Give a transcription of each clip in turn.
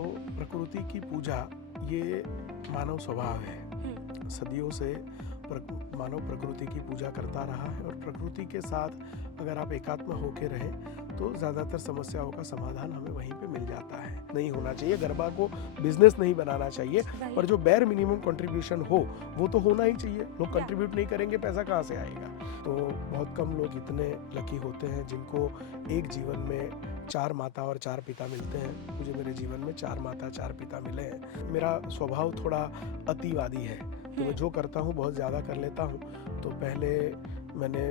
तो प्रकृति की पूजा ये मानव स्वभाव है। सदियों से मानव प्रकृति की पूजा करता रहा है और प्रकृति के साथ अगर आप एकात्म होके रहें तो ज़्यादातर समस्याओं का समाधान हमें वहीं पे मिल जाता है। नहीं होना चाहिए, गरबा को बिजनेस नहीं बनाना चाहिए, और जो बेयर मिनिमम कंट्रीब्यूशन हो वो तो होना ही चाहिए। लोग कंट्रीब्यूट नहीं करेंगे, पैसा कहाँ से आएगा? तो बहुत कम लोग इतने लकी होते हैं जिनको एक जीवन में 4 माता और 4 पिता मिलते हैं। मुझे मेरे जीवन में 4 माता 4 पिता मिले हैं। मेरा स्वभाव थोड़ा अतिवादी है, तो मैं जो करता हूँ बहुत ज़्यादा कर लेता हूँ। तो पहले मैंने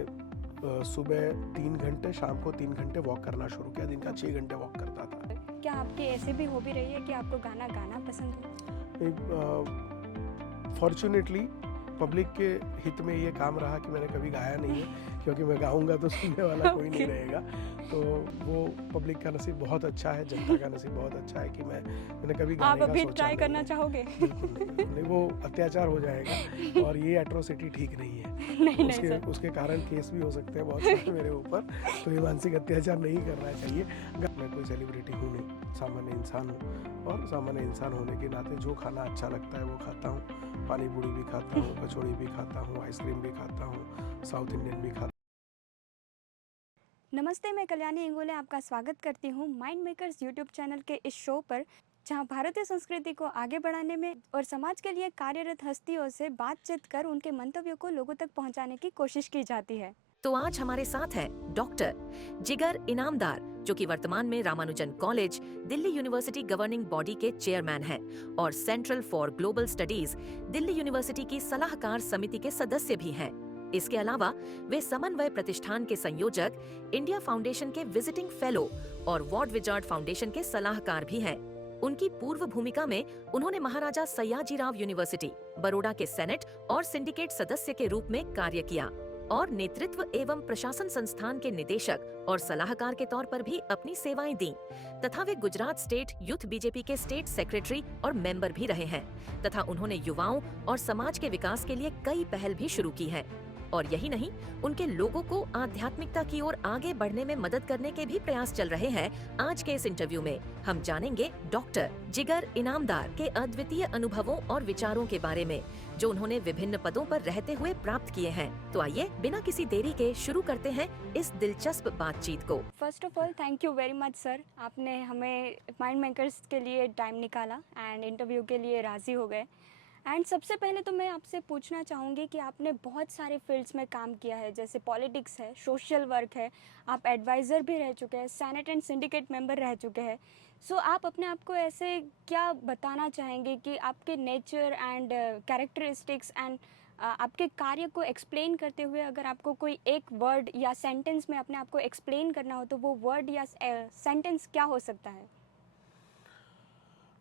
सुबह 3 घंटे, शाम को 3 घंटे वॉक करना शुरू किया। दिन का 6 घंटे वॉक करता था। क्या आपकी ऐसे भी हॉबी रही है कि आपको गाना गाना पसंद हो? फॉर्चुनेटली पब्लिक के हित में ये काम रहा कि मैंने कभी गाया नहीं है, क्योंकि मैं गाऊंगा तो सुनने वाला कोई नहीं रहेगा। तो वो पब्लिक का नसीब बहुत अच्छा है, जनता का नसीब बहुत अच्छा है कि मैंने कभी गाने का आप अभी सोचा ट्राई करना चाहोगे? नहीं, वो अत्याचार हो जाएगा और ये एट्रोसिटी ठीक नहीं है। उसके कारण केस भी हो सकते हैं बहुत सारे मेरे ऊपर। तो ये मानसिक अत्याचार नहीं करना चाहिए। मैं कोई सेलिब्रिटी हूँ नहीं, सामान्य इंसान हूँ, और सामान्य इंसान होने के नाते जो खाना अच्छा लगता है वो खाता हूँ। पानी पूरी भी खाता हूँ, कचौड़ी भी खाता हूँ, आइसक्रीम भी खाता हूँ, साउथ इंडियन भी खाता हूँ। नमस्ते, मैं कल्याणी इंगोले आपका स्वागत करती हूँ माइंड मेकर्स यूट्यूब चैनल के इस शो पर, जहाँ भारतीय संस्कृति को आगे बढ़ाने में और समाज के लिए कार्यरत हस्तियों से बातचीत कर उनके मंतव्यों को लोगों तक पहुँचाने की कोशिश की जाती है। तो आज हमारे साथ है डॉक्टर जिगर इनामदार, जो कि वर्तमान में Ramanujan college, Delhi university governing body के चेयरमैन हैं और central for global studies, Delhi university की सलाहकार समिति के सदस्य भी हैं। इसके अलावा वे समन्वय प्रतिष्ठान के संयोजक, इंडिया फाउंडेशन के विजिटिंग फेलो और वॉर्ड विजार्ड फाउंडेशन के सलाहकार भी हैं। उनकी पूर्व भूमिका में उन्होंने महाराजा सयाजीराव यूनिवर्सिटी, बड़ौदा के सेनेट और सिंडिकेट सदस्य के रूप में कार्य किया और नेतृत्व एवं प्रशासन संस्थान के निदेशक और सलाहकार के तौर पर भी अपनी सेवाएं दी, तथा वे गुजरात स्टेट यूथ बीजेपी के स्टेट सेक्रेटरी और मेंबर भी रहे हैं, तथा उन्होंने युवाओं और समाज के विकास के लिए कई पहल भी शुरू की है। और यही नहीं, उनके लोगों को आध्यात्मिकता की ओर आगे बढ़ने में मदद करने के भी प्रयास चल रहे हैं। आज के इस इंटरव्यू में हम जानेंगे डॉक्टर जिगर इनामदार के अद्वितीय अनुभवों और विचारों के बारे में, जो उन्होंने विभिन्न पदों पर रहते हुए प्राप्त किए हैं। तो आइए बिना किसी देरी के शुरू करते हैं इस दिलचस्प बातचीत को। First of all thank you very much sir, आपने हमें माइंड मेकर्स के लिए टाइम निकाला एंड इंटरव्यू के लिए राजी हो गए। एंड सबसे पहले तो मैं आपसे पूछना चाहूँगी कि आपने बहुत सारे फील्ड्स में काम किया है, जैसे पॉलिटिक्स है, सोशल वर्क है, आप एडवाइज़र भी रह चुके हैं, सेनेट एंड सिंडिकेट मेंबर रह चुके हैं। सो आप अपने आप को ऐसे क्या बताना चाहेंगे कि आपके नेचर एंड कैरेक्टरिस्टिक्स एंड आपके कार्य को एक्सप्लेन करते हुए अगर आपको कोई एक वर्ड या सेंटेंस में अपने आप को एक्सप्लेन करना हो तो वो वर्ड या सेंटेंस क्या हो सकता है?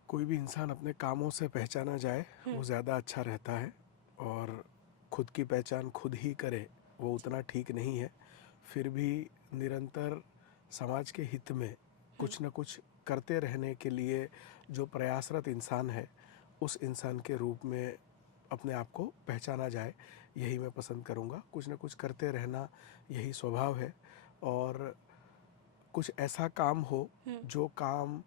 कोई भी इंसान अपने कामों से पहचाना जाए वो ज़्यादा अच्छा रहता है, और खुद की पहचान खुद ही करे वो उतना ठीक नहीं है। फिर भी निरंतर समाज के हित में कुछ न कुछ करते रहने के लिए जो प्रयासरत इंसान है, उस इंसान के रूप में अपने आप को पहचाना जाए, यही मैं पसंद करूँगा। कुछ न कुछ करते रहना यही स्वभाव है, और कुछ ऐसा काम हो जो काम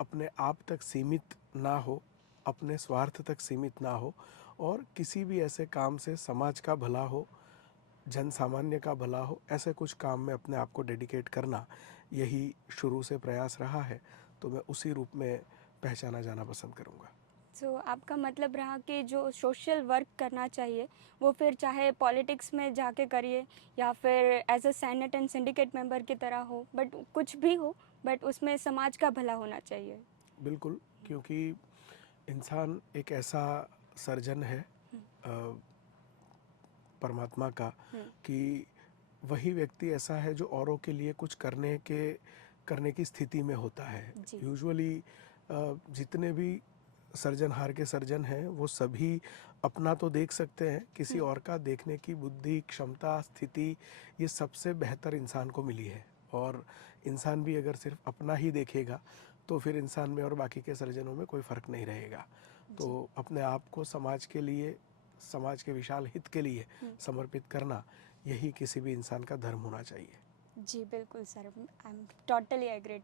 अपने आप तक सीमित ना हो, अपने स्वार्थ तक सीमित ना हो, और किसी भी ऐसे काम से समाज का भला हो, जन सामान्य का भला हो, ऐसे कुछ काम में अपने आप को डेडिकेट करना, यही शुरू से प्रयास रहा है। तो मैं उसी रूप में पहचाना जाना पसंद करूँगा। सो आपका मतलब रहा कि जो सोशल वर्क करना चाहिए वो फिर चाहे पॉलिटिक्स में जाके करिए या फिर as a senate and syndicate member की तरह हो, बट कुछ भी हो, बट उसमें समाज का भला होना चाहिए। बिल्कुल, क्योंकि इंसान एक ऐसा सर्जन है परमात्मा का कि वही व्यक्ति ऐसा है जो औरों के लिए कुछ करने की स्थिति में होता है। यूजुअली जितने भी सर्जनहार के सर्जन हैं वो सभी अपना तो देख सकते हैं, किसी और का देखने की बुद्धि, क्षमता, स्थिति ये सबसे बेहतर इंसान को मिली है। और इंसान भी अगर सिर्फ अपना ही देखेगा तो फिर इंसान में और बाकी के सर्जनों में कोई फ़र्क नहीं रहेगा। तो अपने आप को समाज के लिए, समाज के विशाल हित के लिए समर्पित करना, यही किसी भी इंसान का धर्म होना चाहिए। जी बिल्कुल sir, I am totally agreed.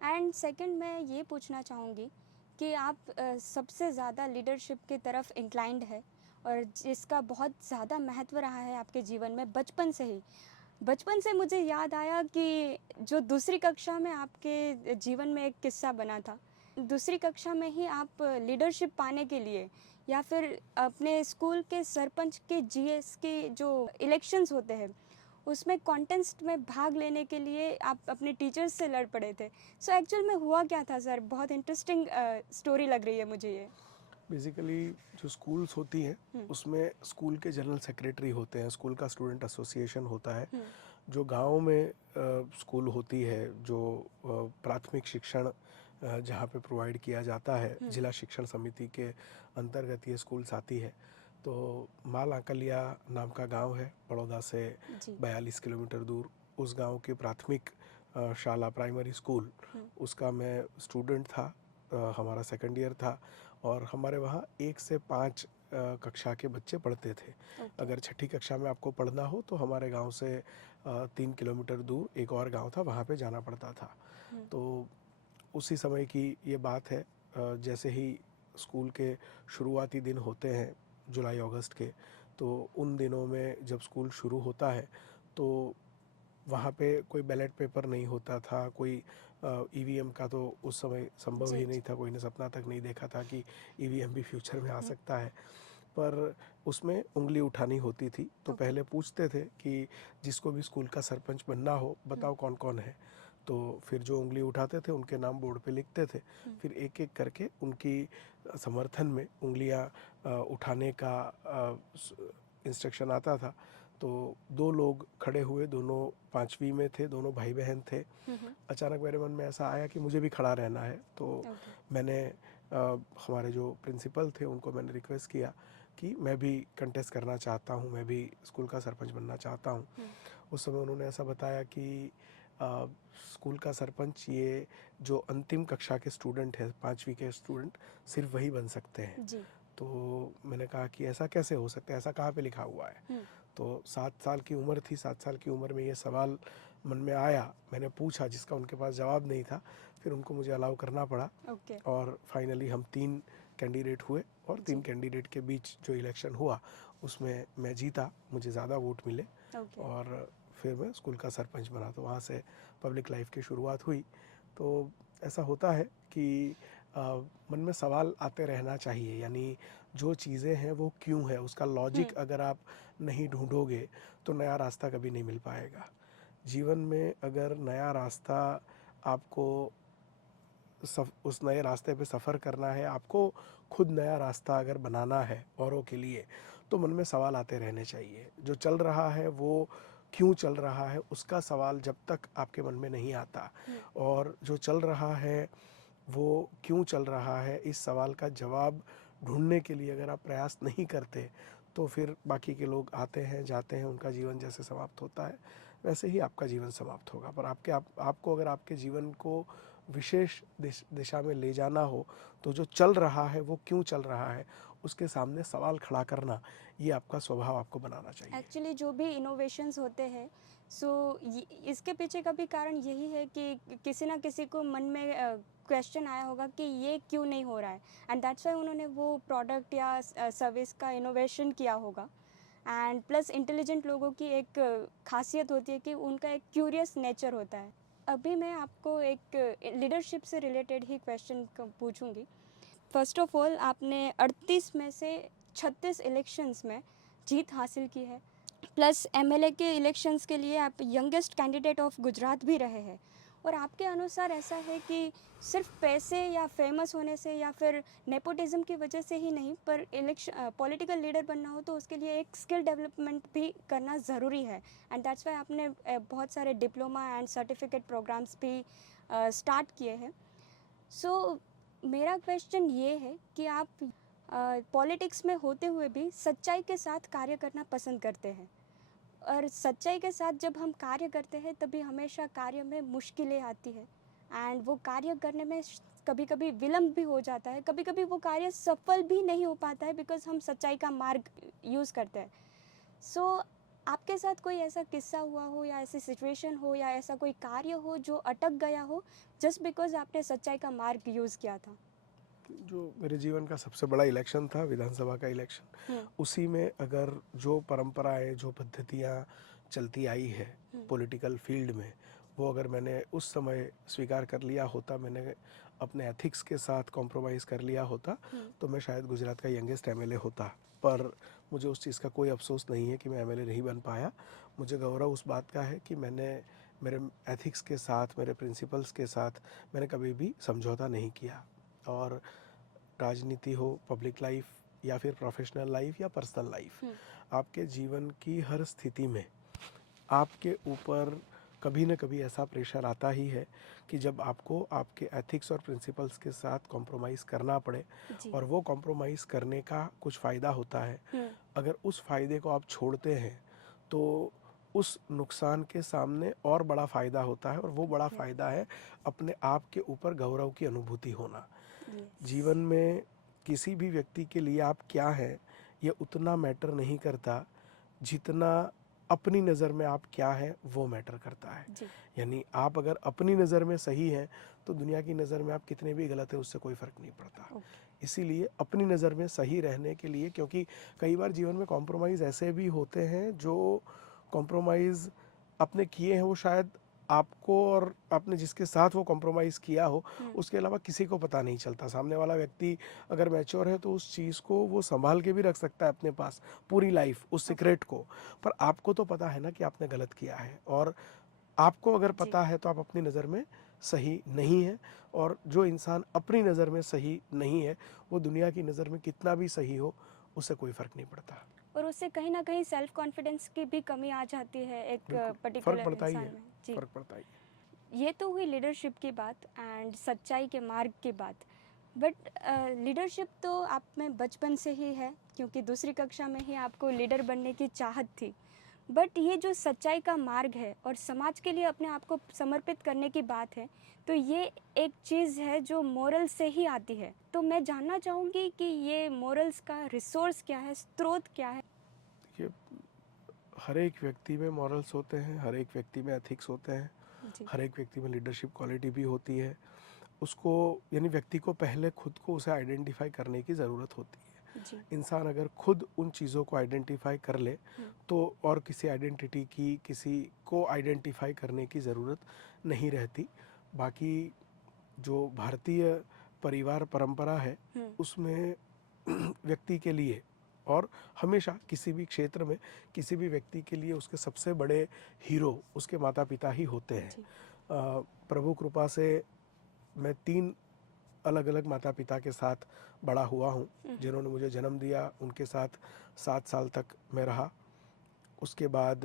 And second मैं ये पूछना चाहूँगी कि आप सबसे ज़्यादा लीडरशिप की तरफ इंक्लाइंड है और जिसका बहुत ज़्यादा महत्व रहा है आपके जीवन में बचपन से ही। बचपन से मुझे याद आया कि जो दूसरी कक्षा में आपके जीवन में एक किस्सा बना था। दूसरी कक्षा में ही आप लीडरशिप पाने के लिए या फिर अपने स्कूल के सरपंच के जीएस के जो इलेक्शंस होते हैं उसमें कॉन्टेस्ट में भाग लेने के लिए आप अपने टीचर्स से लड़ पड़े थे। सो एक्चुअल में हुआ क्या था सर? बहुत इंटरेस्टिंग स्टोरी लग रही है मुझे ये। बेसिकली जो स्कूल्स होती हैं उसमें स्कूल के जनरल सेक्रेटरी होते हैं, स्कूल का स्टूडेंट एसोसिएशन होता है। जो गांव में स्कूल होती है, जो प्राथमिक शिक्षण जहाँ पे प्रोवाइड किया जाता है, जिला शिक्षण समिति के अंतर्गत ये स्कूल्स आती है। तो माल आंकलिया नाम का गांव है बड़ौदा से जी 42 किलोमीटर दूर। उस गांव के प्राथमिक शाला प्राइमरी स्कूल, उसका मैं स्टूडेंट था। हमारा सेकंड ईयर था और हमारे वहाँ 1 से 5 कक्षा के बच्चे पढ़ते थे। अगर छठी कक्षा में आपको पढ़ना हो तो हमारे गांव से 3 किलोमीटर दूर एक और गांव था, वहाँ पे जाना पड़ता था। तो उसी समय की ये बात है। जैसे ही स्कूल के शुरुआती दिन होते हैं जुलाई अगस्त के, तो उन दिनों में जब स्कूल शुरू होता है तो वहाँ पे कोई बैलेट पेपर नहीं होता था, कोई ईवीएम का तो उस समय संभव ही नहीं था, कोई ने सपना तक नहीं देखा था कि ईवीएम भी फ्यूचर में आ सकता है। पर उसमें उंगली उठानी होती थी। तो पहले पूछते थे कि जिसको भी स्कूल का सरपंच बनना हो बताओ कौन कौन है। तो फिर जो उंगली उठाते थे उनके नाम बोर्ड पे लिखते थे। फिर एक एक करके उनकी समर्थन में उंगलियां उठाने का इंस्ट्रक्शन आता था। तो 2 लोग खड़े हुए, दोनों 5वीं में थे, दोनों भाई बहन थे। अचानक मेरे मन में ऐसा आया कि मुझे भी खड़ा रहना है। तो मैंने हमारे जो प्रिंसिपल थे उनको मैंने रिक्वेस्ट किया कि मैं भी कंटेस्ट करना चाहता हूँ, मैं भी स्कूल का सरपंच बनना चाहता हूँ। उस समय उन्होंने ऐसा बताया कि स्कूल का सरपंच ये जो अंतिम कक्षा के स्टूडेंट है, 5वीं के स्टूडेंट, सिर्फ वही बन सकते हैं। जी तो मैंने कहा कि ऐसा कैसे हो सकता है, ऐसा कहाँ पे लिखा हुआ है? तो 7 साल की उम्र थी, 7 साल की उम्र में ये सवाल मन में आया। मैंने पूछा जिसका उनके पास जवाब नहीं था। फिर उनको मुझे अलाउ करना पड़ा और फाइनली हम 3 कैंडिडेट हुए और 3 कैंडिडेट के बीच जो इलेक्शन हुआ उसमें मैं जीता, मुझे ज़्यादा वोट मिले और फिर मैं स्कूल का सरपंच बना। तो वहाँ से पब्लिक लाइफ की शुरुआत हुई। तो ऐसा होता है कि मन में सवाल आते रहना चाहिए, यानी जो चीज़ें हैं वो क्यों है, उसका लॉजिक अगर आप नहीं ढूंढोगे तो नया रास्ता कभी नहीं मिल पाएगा। जीवन में अगर नया रास्ता आपको उस नए रास्ते पे सफ़र करना है, आपको खुद नया रास्ता अगर बनाना है औरों के लिए, तो मन में सवाल आते रहने चाहिए। जो चल रहा है वो क्यों चल रहा है, उसका सवाल जब तक आपके मन में नहीं आता और जो चल रहा है वो क्यों चल रहा है, इस सवाल का जवाब ढूंढने के लिए अगर आप प्रयास नहीं करते तो फिर बाकी के लोग आते हैं जाते हैं, उनका जीवन जैसे समाप्त होता है वैसे ही आपका जीवन समाप्त होगा। पर आपको अगर आपके जीवन को विशेष दिशा में ले जाना हो तो जो चल रहा है वो क्यों चल रहा है, उसके सामने सवाल खड़ा करना, ये आपका स्वभाव आपको बनाना चाहिए। एक्चुअली जो भी इनोवेशंस होते हैं इसके पीछे का भी कारण यही है कि किसी ना किसी को मन में क्वेश्चन आया होगा कि ये क्यों नहीं हो रहा है, एंड दैट्स वाई उन्होंने वो प्रोडक्ट या सर्विस का इनोवेशन किया होगा। एंड प्लस इंटेलिजेंट लोगों की एक खासियत होती है कि उनका एक क्यूरियस नेचर होता है। अभी मैं आपको एक लीडरशिप से रिलेटेड ही क्वेश्चन पूछूंगी। फर्स्ट ऑफ ऑल, आपने 38 में से 36 इलेक्शंस में जीत हासिल की है, प्लस एमएलए के इलेक्शंस के लिए आप यंगेस्ट कैंडिडेट ऑफ गुजरात भी रहे हैं। और आपके अनुसार ऐसा है कि सिर्फ पैसे या फेमस होने से या फिर नेपोटिज्म की वजह से ही नहीं, पर पॉलिटिकल लीडर बनना हो तो उसके लिए एक स्किल डेवलपमेंट भी करना ज़रूरी है, एंड दैट्स वाई आपने बहुत सारे डिप्लोमा एंड सर्टिफिकेट प्रोग्राम्स भी स्टार्ट किए हैं। सो मेरा क्वेश्चन ये है कि आप पॉलिटिक्स में होते हुए भी सच्चाई के साथ कार्य करना पसंद करते हैं, और सच्चाई के साथ जब हम कार्य करते हैं तभी हमेशा कार्य में मुश्किलें आती है, एंड वो कार्य करने में कभी कभी विलम्ब भी हो जाता है, कभी कभी वो कार्य सफल भी नहीं हो पाता है बिकॉज हम सच्चाई का मार्ग यूज़ करते हैं। सो आपके साथ कोई ऐसा किस्सा हुआ हो या ऐसी सिचुएशन हो या ऐसा कोई कार्य हो जो अटक गया हो जस्ट बिकॉज आपने सच्चाई का मार्ग यूज़ किया था? जो मेरे जीवन का सबसे बड़ा इलेक्शन था, विधानसभा का इलेक्शन, उसी में अगर जो परंपराएं, जो पद्धतियां चलती आई है पॉलिटिकल फील्ड में, वो अगर मैंने उस समय स्वीकार कर लिया होता, मैंने अपने एथिक्स के साथ कॉम्प्रोमाइज़ कर लिया होता, तो मैं शायद गुजरात का यंगेस्ट एमएलए होता। पर मुझे उस चीज़ का कोई अफसोस नहीं है कि मैं एमएलए नहीं बन पाया। मुझे गौरव उस बात का है कि मैंने मेरे एथिक्स के साथ, मेरे प्रिंसिपल्स के साथ मैंने कभी भी समझौता नहीं किया। और राजनीति हो, पब्लिक लाइफ, या फिर प्रोफेशनल लाइफ या पर्सनल लाइफ, आपके जीवन की हर स्थिति में आपके ऊपर कभी न कभी ऐसा प्रेशर आता ही है कि जब आपको आपके एथिक्स और प्रिंसिपल्स के साथ कॉम्प्रोमाइज़ करना पड़े, और वो कॉम्प्रोमाइज़ करने का कुछ फ़ायदा होता है। अगर उस फ़ायदे को आप छोड़ते हैं तो उस नुकसान के सामने और बड़ा फ़ायदा होता है, और वो बड़ा फ़ायदा है अपने आप के ऊपर गौरव की अनुभूति होना। जीवन में किसी भी व्यक्ति के लिए आप क्या हैं, ये उतना मैटर नहीं करता जितना अपनी नज़र में आप क्या हैं वो मैटर करता है। यानी आप अगर अपनी नज़र में सही हैं तो दुनिया की नज़र में आप कितने भी गलत हैं उससे कोई फ़र्क नहीं पड़ता। इसीलिए अपनी नज़र में सही रहने के लिए, क्योंकि कई बार जीवन में कॉम्प्रोमाइज़ ऐसे भी होते हैं जो कॉम्प्रोमाइज़ आपने किए हैं वो शायद आपको और आपने जिसके साथ वो कॉम्प्रोमाइज़ किया हो उसके अलावा किसी को पता नहीं चलता। सामने वाला व्यक्ति अगर मैच्योर है तो उस चीज़ को वो संभाल के भी रख सकता है अपने पास पूरी लाइफ, उस सीक्रेट को। पर आपको तो पता है ना कि आपने गलत किया है, और आपको अगर पता है तो आप अपनी नज़र में सही नहीं है। और जो इंसान अपनी नज़र में सही नहीं है वो दुनिया की नज़र में कितना भी सही हो उससे कोई फ़र्क नहीं पड़ता। और उससे कहीं ना कहीं सेल्फ कॉन्फिडेंस की भी कमी आ जाती है एक फ़र्क पर्टिकुलर पड़ता ही इंसान है, में। जी, फ़र्क पड़ता ही है। ये तो हुई लीडरशिप की बात एंड सच्चाई के मार्ग की बात। बट लीडरशिप तो आप में बचपन से ही है, क्योंकि दूसरी कक्षा में ही आपको लीडर बनने की चाहत थी। बट ये जो सच्चाई का मार्ग है और समाज के लिए अपने आप को समर्पित करने की बात है, तो ये एक चीज़ है जो मोरल से ही आती है। तो मैं जानना चाहूँगी कि ये मोरल्स का रिसोर्स क्या है, स्रोत क्या है? देखिए, हर एक व्यक्ति में मॉरल्स होते हैं, हर एक व्यक्ति में एथिक्स होते हैं, जी, हर एक व्यक्ति में लीडरशिप क्वालिटी भी होती है। उसको, यानी व्यक्ति को पहले खुद को उसे आइडेंटिफाई करने की ज़रूरत होती है। जी, इंसान अगर खुद उन चीज़ों को आइडेंटिफाई कर ले तो और किसी आइडेंटिटी की, किसी को आइडेंटिफाई करने की ज़रूरत नहीं रहती। बाकी जो भारतीय परिवार परंपरा है उसमें व्यक्ति के लिए, और हमेशा किसी भी क्षेत्र में किसी भी व्यक्ति के लिए उसके सबसे बड़े हीरो उसके माता पिता ही होते हैं। जी, प्रभु कृपा से मैं 3 अलग अलग माता पिता के साथ बड़ा हुआ हूँ। जिन्होंने मुझे जन्म दिया उनके साथ 7 साल तक मैं रहा। उसके बाद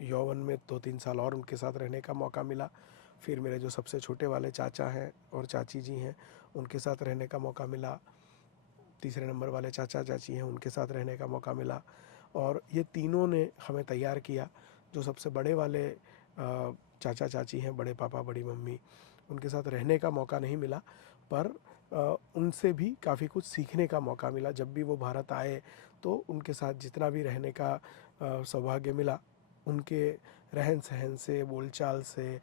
यौवन में 2-3 साल और उनके साथ रहने का मौका मिला। फिर मेरे जो सबसे छोटे वाले चाचा हैं और चाची जी हैं उनके साथ रहने का मौका मिला। तीसरे नंबर वाले चाचा चाची हैं उनके साथ रहने का मौका मिला। और ये तीनों ने हमें तैयार किया। जो सबसे बड़े वाले चाचा चाची हैं, बड़े पापा बड़ी मम्मी, उनके साथ रहने का मौका नहीं मिला, पर उनसे भी काफ़ी कुछ सीखने का मौका मिला। जब भी वो भारत आए तो उनके साथ जितना भी रहने का सौभाग्य मिला, उनके रहन सहन से, बोलचाल से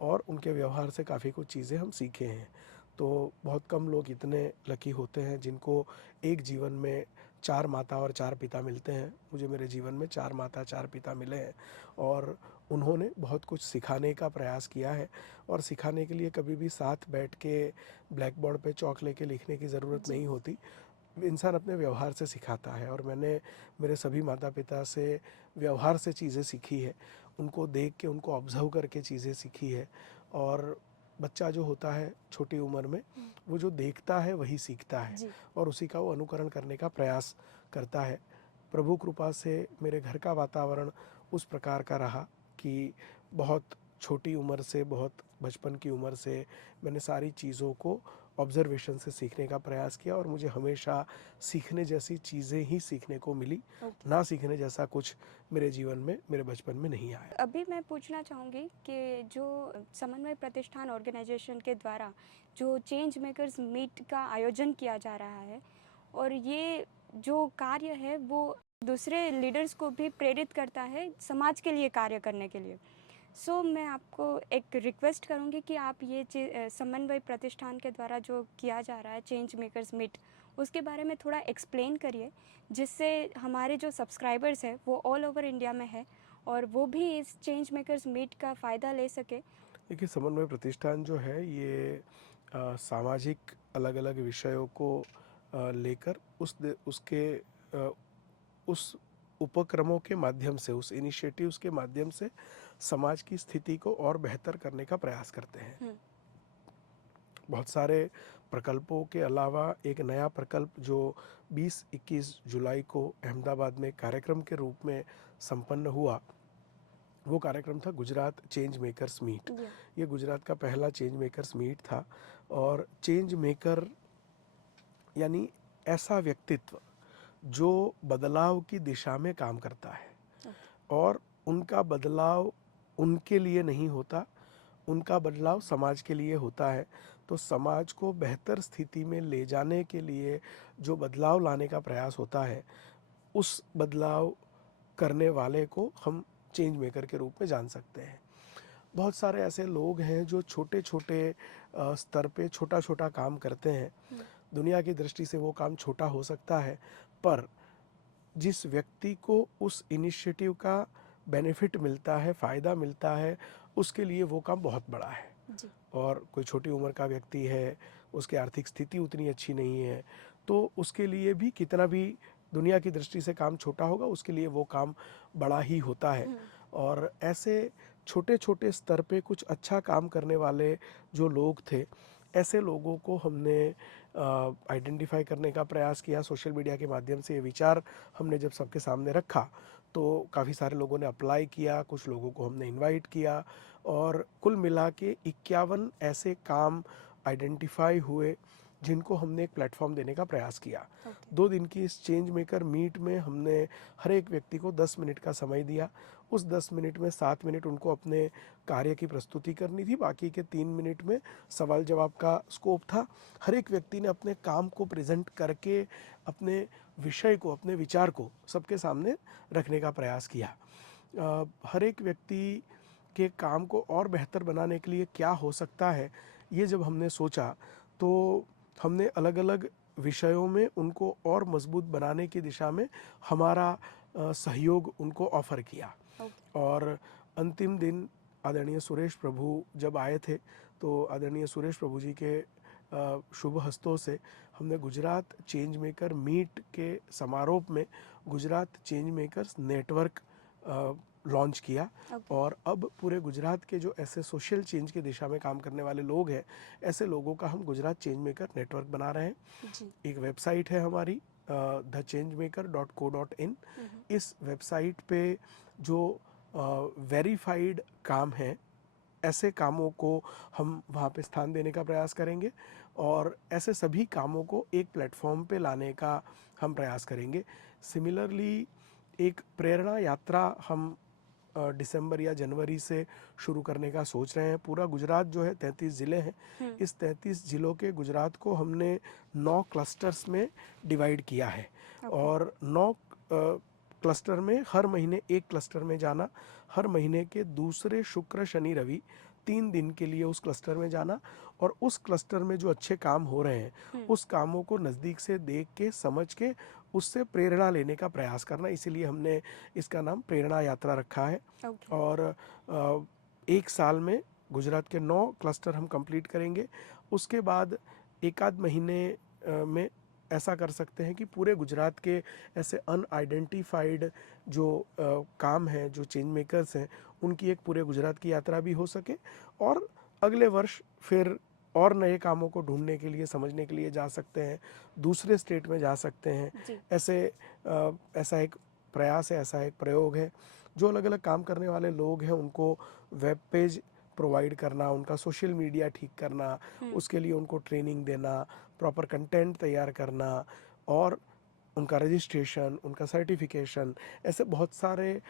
और उनके व्यवहार से काफ़ी कुछ चीज़ें हम सीखे हैं। तो बहुत कम लोग इतने लकी होते हैं जिनको एक जीवन में 4 माता और 4 पिता मिलते हैं। मुझे मेरे जीवन में 4 माता 4 पिता मिले हैं, और उन्होंने बहुत कुछ सिखाने का प्रयास किया है। और सिखाने के लिए कभी भी साथ बैठ के ब्लैक बोर्ड पे चॉक लेके लिखने की ज़रूरत नहीं होती। इंसान अपने व्यवहार से सिखाता है, और मैंने मेरे सभी माता पिता से व्यवहार से चीज़ें सीखी है, उनको देख के, उनको ऑब्ज़र्व करके चीज़ें सीखी है। और बच्चा जो होता है छोटी उम्र में, वो जो देखता है वही सीखता है, जी, और उसी का वो अनुकरण करने का प्रयास करता है। प्रभु कृपा से मेरे घर का वातावरण उस प्रकार का रहा कि बहुत छोटी उम्र से, बहुत बचपन की उम्र से मैंने सारी चीज़ों को ऑब्जर्वेशन से सीखने का प्रयास किया, और मुझे हमेशा सीखने जैसी चीज़ें ही सीखने को मिली। ना सीखने जैसा कुछ मेरे जीवन में, मेरे बचपन में नहीं आया। अभी मैं पूछना चाहूँगी कि जो समन्वय प्रतिष्ठान ऑर्गेनाइजेशन के द्वारा जो चेंज मेकर्स मीट का आयोजन किया जा रहा है, और ये जो कार्य है वो दूसरे लीडर्स को भी प्रेरित करता है समाज के लिए कार्य करने के लिए। सो मैं आपको एक रिक्वेस्ट करूँगी कि आप ये समन्वय प्रतिष्ठान के द्वारा जो किया जा रहा है चेंज मेकर्स मीट, उसके बारे में थोड़ा एक्सप्लेन करिए, जिससे हमारे जो सब्सक्राइबर्स हैं वो ऑल ओवर इंडिया में है और वो भी इस चेंज मेकर्स मीट का फ़ायदा ले सके। देखिए, समन्वय प्रतिष्ठान जो है ये सामाजिक अलग अलग विषयों को लेकर उस उपक्रमों के माध्यम से, उस इनिशिएटिव्स के माध्यम से समाज की स्थिति को और बेहतर करने का प्रयास करते हैं। बहुत सारे प्रकल्पों के अलावा एक नया प्रकल्प जो 20-21 जुलाई को अहमदाबाद में कार्यक्रम के रूप में संपन्न हुआ, वो कार्यक्रम था गुजरात चेंज मेकर्स मीट। ये गुजरात का पहला चेंज मेकर्स मीट था। और चेंज मेकर यानी ऐसा व्यक्तित्व जो बदलाव की दिशा में काम करता है और उनका बदलाव उनके लिए नहीं होता, उनका बदलाव समाज के लिए होता है। तो समाज को बेहतर स्थिति में ले जाने के लिए जो बदलाव लाने का प्रयास होता है, उस बदलाव करने वाले को हम चेंज मेकर के रूप में जान सकते हैं। बहुत सारे ऐसे लोग हैं जो छोटे छोटे स्तर पे छोटा छोटा काम करते हैं। दुनिया की दृष्टि से वो काम छोटा हो सकता है, पर जिस व्यक्ति को उस इनिशिएटिव का बेनिफिट मिलता है, फ़ायदा मिलता है, उसके लिए वो काम बहुत बड़ा है। जी। और कोई छोटी उम्र का व्यक्ति है, उसकी आर्थिक स्थिति उतनी अच्छी नहीं है, तो उसके लिए भी कितना भी दुनिया की दृष्टि से काम छोटा होगा, उसके लिए वो काम बड़ा ही होता है। और ऐसे छोटे छोटे स्तर पे कुछ अच्छा काम करने वाले जो लोग थे, ऐसे लोगों को हमने आइडेंटिफाई करने का प्रयास किया। सोशल मीडिया के माध्यम से ये विचार हमने जब सबके सामने रखा तो काफ़ी सारे लोगों ने अप्लाई किया, कुछ लोगों को हमने इनवाइट किया और कुल मिला के 51 ऐसे काम आइडेंटिफाई हुए जिनको हमने एक प्लेटफॉर्म देने का प्रयास किया। 2 दिन की इस चेंज मेकर मीट में हमने हर एक व्यक्ति को 10 मिनट का समय दिया। उस 10 मिनट में 7 मिनट उनको अपने कार्य की प्रस्तुति करनी थी, बाकी के 3 मिनट में सवाल जवाब का स्कोप था। हर एक व्यक्ति ने अपने काम को प्रेजेंट करके अपने विषय को, अपने विचार को सबके सामने रखने का प्रयास किया। हर एक व्यक्ति के काम को और बेहतर बनाने के लिए क्या हो सकता है, ये जब हमने सोचा तो हमने अलग अलग विषयों में उनको और मजबूत बनाने की दिशा में हमारा सहयोग उनको ऑफ़र किया। और अंतिम दिन आदरणीय सुरेश प्रभु जब आए थे, तो आदरणीय सुरेश प्रभु जी के शुभ हस्तों से हमने गुजरात चेंज मेकर मीट के समारोह में Gujarat change makers network launch किया। और अब पूरे गुजरात के जो ऐसे सोशल चेंज की दिशा में काम करने वाले लोग हैं, ऐसे लोगों का हम गुजरात चेंज मेकर नेटवर्क बना रहे हैं। एक वेबसाइट है हमारी thechangemaker.co.in। इस वेबसाइट पे जो वेरीफाइड काम हैं, ऐसे कामों को हम वहाँ पे स्थान देने का प्रयास करेंगे और ऐसे सभी कामों को एक प्लेटफॉर्म पे लाने का हम प्रयास करेंगे। सिमिलरली एक प्रेरणा यात्रा हम दिसंबर या जनवरी से शुरू करने का सोच रहे हैं। पूरा गुजरात जो है 33 ज़िले हैं, इस 33 ज़िलों के गुजरात को हमने 9 क्लस्टर्स में डिवाइड किया है। और 9 क्लस्टर में हर महीने एक क्लस्टर में जाना, हर महीने के दूसरे शुक्र शनि रवि 3 दिन के लिए उस क्लस्टर में जाना और उस क्लस्टर में जो अच्छे काम हो रहे हैं उस कामों को नज़दीक से देख के, समझ के, उससे प्रेरणा लेने का प्रयास करना। इसीलिए हमने इसका नाम प्रेरणा यात्रा रखा है। और 1 साल में गुजरात के 9 क्लस्टर हम कंप्लीट करेंगे। उसके बाद एक आध महीने में ऐसा कर सकते हैं कि पूरे गुजरात के ऐसे अनआइडेंटिफाइड जो काम हैं, जो चेंज मेकर्स हैं, उनकी एक पूरे गुजरात की यात्रा भी हो सके। और अगले वर्ष फिर और नए कामों को ढूंढने के लिए, समझने के लिए जा सकते हैं, दूसरे स्टेट में जा सकते हैं। ऐसा एक प्रयास है, ऐसा एक प्रयोग है। जो अलग अलग काम करने वाले लोग हैं उनको वेब पेज प्रोवाइड करना, उनका सोशल मीडिया ठीक करना, उसके लिए उनको ट्रेनिंग देना, प्रॉपर कंटेंट तैयार करना और उनका रजिस्ट्रेशन, उनका सर्टिफिकेशन, ऐसे बहुत सारे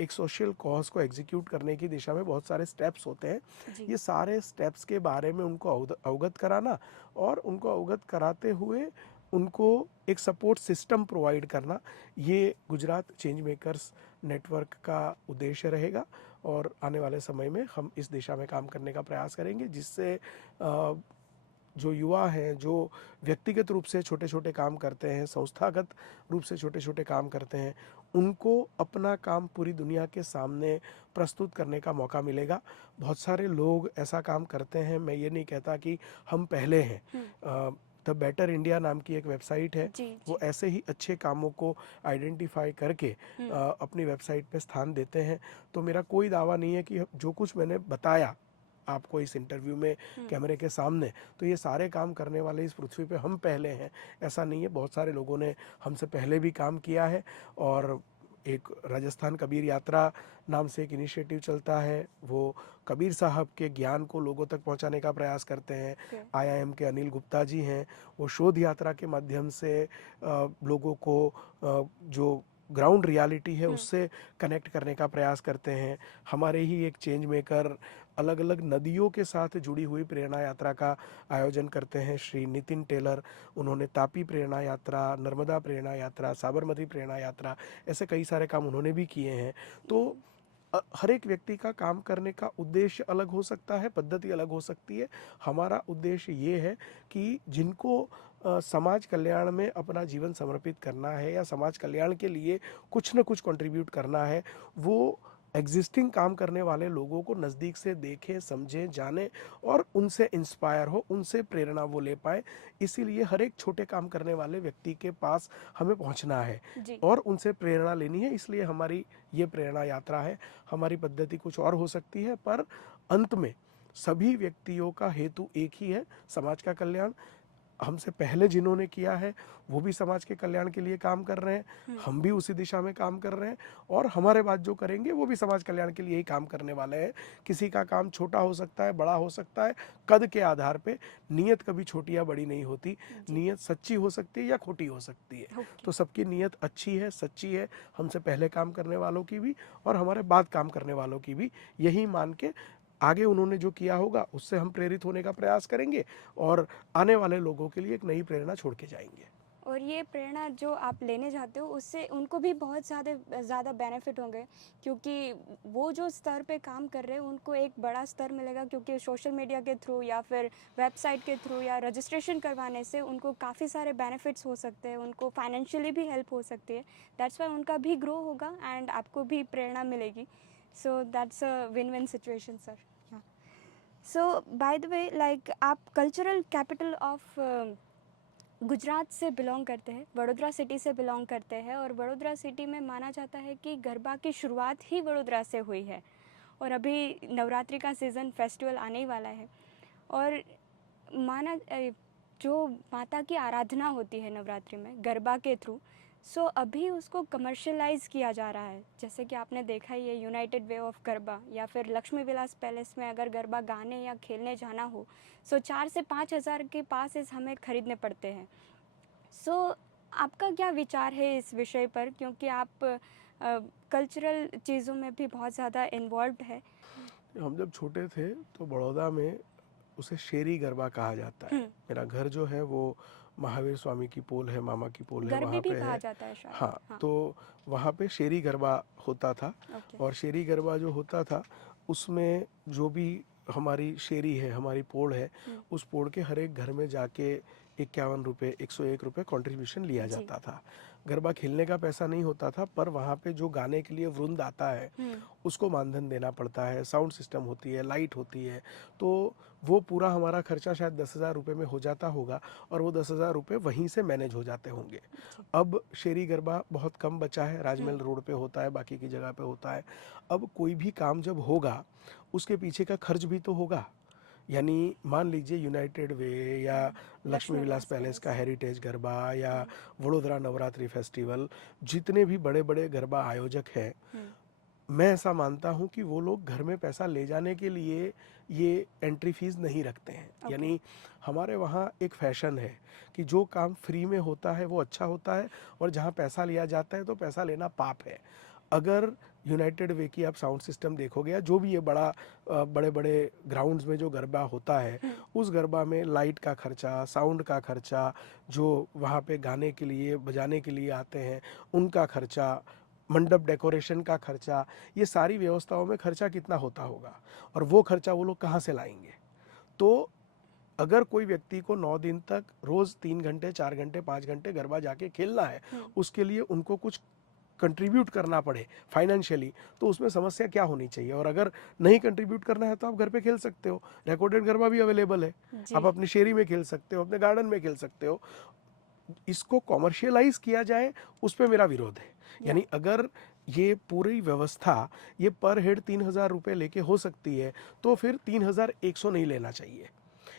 एक सोशल कॉज को एग्जीक्यूट करने की दिशा में बहुत सारे स्टेप्स होते हैं। ये सारे स्टेप्स के बारे में उनको अवगत कराना और उनको अवगत कराते हुए उनको एक सपोर्ट सिस्टम प्रोवाइड करना, ये गुजरात चेंज मेकर्स नेटवर्क का उद्देश्य रहेगा और आने वाले समय में हम इस दिशा में काम करने का प्रयास करेंगे, जिससे जो युवा हैं, जो व्यक्तिगत रूप से छोटे छोटे काम करते हैं, संस्थागत रूप से छोटे छोटे काम करते हैं, उनको अपना काम पूरी दुनिया के सामने प्रस्तुत करने का मौका मिलेगा। बहुत सारे लोग ऐसा काम करते हैं, मैं ये नहीं कहता कि हम पहले हैं। द बेटर इंडिया नाम की एक वेबसाइट है, जी, वो ऐसे ही अच्छे कामों को आइडेंटिफाई करके अपनी वेबसाइट पे स्थान देते हैं। तो मेरा कोई दावा नहीं है कि जो कुछ मैंने बताया आपको इस इंटरव्यू में कैमरे के सामने, तो ये सारे काम करने वाले इस पृथ्वी पे हम पहले हैं, ऐसा नहीं है। बहुत सारे लोगों ने हमसे पहले भी काम किया है। और एक राजस्थान कबीर यात्रा नाम से एक इनिशिएटिव चलता है, वो कबीर साहब के ज्ञान को लोगों तक पहुंचाने का प्रयास करते हैं। IIM के अनिल गुप्ता जी हैं, वो शोध यात्रा के माध्यम से लोगों को जो ग्राउंड रियलिटी है उससे कनेक्ट करने का प्रयास करते हैं। हमारे ही एक चेंज मेकर अलग अलग नदियों के साथ जुड़ी हुई प्रेरणा यात्रा का आयोजन करते हैं, श्री नितिन टेलर। उन्होंने तापी प्रेरणा यात्रा, नर्मदा प्रेरणा यात्रा, साबरमती प्रेरणा यात्रा, ऐसे कई सारे काम उन्होंने भी किए हैं। तो हर एक व्यक्ति का काम करने का उद्देश्य अलग हो सकता है, पद्धति अलग हो सकती है। हमारा उद्देश्य ये है कि जिनको समाज कल्याण में अपना जीवन समर्पित करना है या समाज कल्याण के लिए कुछ न कुछ कंट्रीब्यूट करना है, वो एग्जिस्टिंग काम करने वाले लोगों को नज़दीक से देखें, समझें, जानें और उनसे इंस्पायर हो, उनसे प्रेरणा वो ले पाए। इसीलिए हर एक छोटे काम करने वाले व्यक्ति के पास हमें पहुंचना है और उनसे प्रेरणा लेनी है। इसलिए हमारी ये प्रेरणा यात्रा है। हमारी पद्धति कुछ और हो सकती है, पर अंत में सभी व्यक्तियों का हेतु एक ही है, समाज का कल्याण। हमसे पहले जिन्होंने किया है वो भी समाज के कल्याण के लिए काम कर रहे हैं, हम भी उसी दिशा में काम कर रहे हैं और हमारे बाद जो करेंगे वो भी समाज कल्याण के लिए ही काम करने वाले हैं। किसी का काम छोटा हो सकता है, बड़ा हो सकता है, कद के आधार पे। नीयत कभी छोटी या बड़ी नहीं होती, नीयत सच्ची हो सकती है या खोटी हो सकती है। तो सबकी नीयत अच्छी है, सच्ची है, हमसे पहले काम करने वालों की भी और हमारे बाद काम करने वालों की भी। यही मान के आगे उन्होंने जो किया होगा उससे हम प्रेरित होने का प्रयास करेंगे और आने वाले लोगों के लिए एक नई प्रेरणा छोड़ के जाएंगे। और ये प्रेरणा जो आप लेने जाते हो उससे उनको भी बहुत ज़्यादा बेनिफिट होंगे, क्योंकि वो जो स्तर पे काम कर रहे हैं उनको एक बड़ा स्तर मिलेगा, क्योंकि सोशल मीडिया के थ्रू या फिर वेबसाइट के थ्रू या रजिस्ट्रेशन करवाने से उनको काफ़ी सारे बेनिफिट्स हो सकते हैं, उनको फाइनेंशियली भी हेल्प हो सकती है। दैट्स वाई उनका भी ग्रो होगा एंड आपको भी प्रेरणा मिलेगी। So that's a win win situation sir. So by the way, like आप कल्चरल कैपिटल ऑफ गुजरात से बिलोंग करते हैं, वडोदरा सिटी से बिलोंग करते हैं, और वडोदरा सिटी में माना जाता है कि गरबा की शुरुआत ही वडोदरा से हुई है। और अभी नवरात्रि का सीज़न, फेस्टिवल आने ही वाला है और जो माता की आराधना होती है नवरात्रि में गरबा के थ्रू, सो अभी उसको कमर्शलाइज़ किया जा रहा है। जैसे कि आपने देखा ही है यूनाइटेड वे ऑफ गरबा या फिर लक्ष्मी विलास पैलेस में अगर गरबा गाने या खेलने जाना हो, सो 4 से 5 हज़ार के पासेस हमें ख़रीदने पड़ते हैं। सो आपका क्या विचार है इस विषय पर, क्योंकि आप कल्चरल चीज़ों में भी बहुत ज़्यादा इन्वॉल्व्ड है। हम जब छोटे थे तो बड़ौदा में उसे शेरी गरबा कहा जाता है। मेरा घर जो है वो महावीर स्वामी की पोल है, मामा की पोल है, गरबी वहाँ भी पे कहा है। जाता है शायद। हाँ, तो वहाँ पे शेरी गरबा होता था। और शेरी गरबा जो होता था उसमें जो भी हमारी शेरी है, हमारी पोड़ है, उस पोड़ के हर एक घर में जाके 51 रुपये, 101 रुपये कॉन्ट्रीब्यूशन लिया जाता था। गरबा खेलने का पैसा नहीं होता था, पर वहाँ पे जो गाने के लिए वृंद आता है उसको मानधन देना पड़ता है, साउंड सिस्टम होती है, लाइट होती है, तो वो पूरा हमारा खर्चा शायद 10,000 रुपये में हो जाता होगा और वो 10,000 रुपये वहीं से मैनेज हो जाते होंगे। अब शेरी गरबा बहुत कम बचा है, राजमहल रोड पे होता है, बाकी की जगह पे होता है। अब कोई भी काम जब होगा उसके पीछे का खर्च भी तो होगा। यानी मान लीजिए यूनाइटेड वे या लक्ष्मी विलास पैलेस का हेरिटेज गरबा या वडोदरा नवरात्रि फेस्टिवल, जितने भी बड़े बड़े गरबा आयोजक हैं, मैं ऐसा मानता हूं कि वो लोग घर में पैसा ले जाने के लिए ये एंट्री फीस नहीं रखते हैं। यानी हमारे वहाँ एक फैशन है कि जो काम फ्री में होता है वो अच्छा होता है और जहाँ पैसा लिया जाता है तो पैसा लेना पाप है। अगर यूनाइटेड वे की आप साउंड सिस्टम देखोगे या जो भी ये बड़े बड़े ग्राउंड्स में जो गरबा होता है, उस गरबा में लाइट का खर्चा, साउंड का खर्चा, जो वहाँ पे गाने के लिए बजाने के लिए आते हैं उनका खर्चा, मंडप डेकोरेशन का खर्चा, ये सारी व्यवस्थाओं में खर्चा कितना होता होगा और वो खर्चा वो लोग कहाँ से लाएंगे। तो अगर कोई व्यक्ति को 9 दिन तक रोज़ 3 घंटे 4 घंटे 5 घंटे गरबा जाके खेलना है, उसके लिए उनको कुछ कंट्रीब्यूट करना पड़े फाइनेंशियली, तो उसमें समस्या क्या होनी चाहिए। और अगर नहीं कंट्रीब्यूट करना है तो आप घर पे खेल सकते हो, रिकॉर्डेड गरबा भी अवेलेबल है, आप अपनी शेरी में खेल सकते हो, अपने गार्डन में खेल सकते हो। इसको कॉमर्शियलाइज किया जाए उस पर मेरा विरोध है। यानी अगर ये पूरी व्यवस्था ये पर हेड 3,000 रुपये लेके हो सकती है तो फिर 3,100 नहीं लेना चाहिए।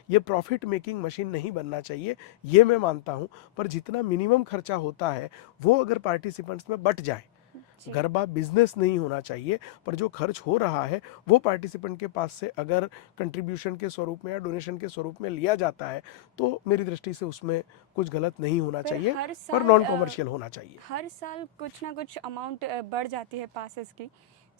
ये प्रॉफिट मेकिंग मशीन नहीं बनना चाहिए, ये मैं मानता हूँ। पर जितना मिनिमम खर्चा होता है वो अगर पार्टिसिपेंट्स में बट जाए, गरबा बिजनेस नहीं होना चाहिए, पर जो खर्च हो रहा है वो पार्टिसिपेंट के पास से अगर कंट्रीब्यूशन के स्वरूप में या डोनेशन के स्वरूप में लिया जाता है तो मेरी दृष्टि से उसमें कुछ गलत नहीं होना चाहिए, पर नॉन कॉमर्शियल होना चाहिए। हर साल कुछ ना कुछ अमाउंट बढ़ जाती है पासेस की,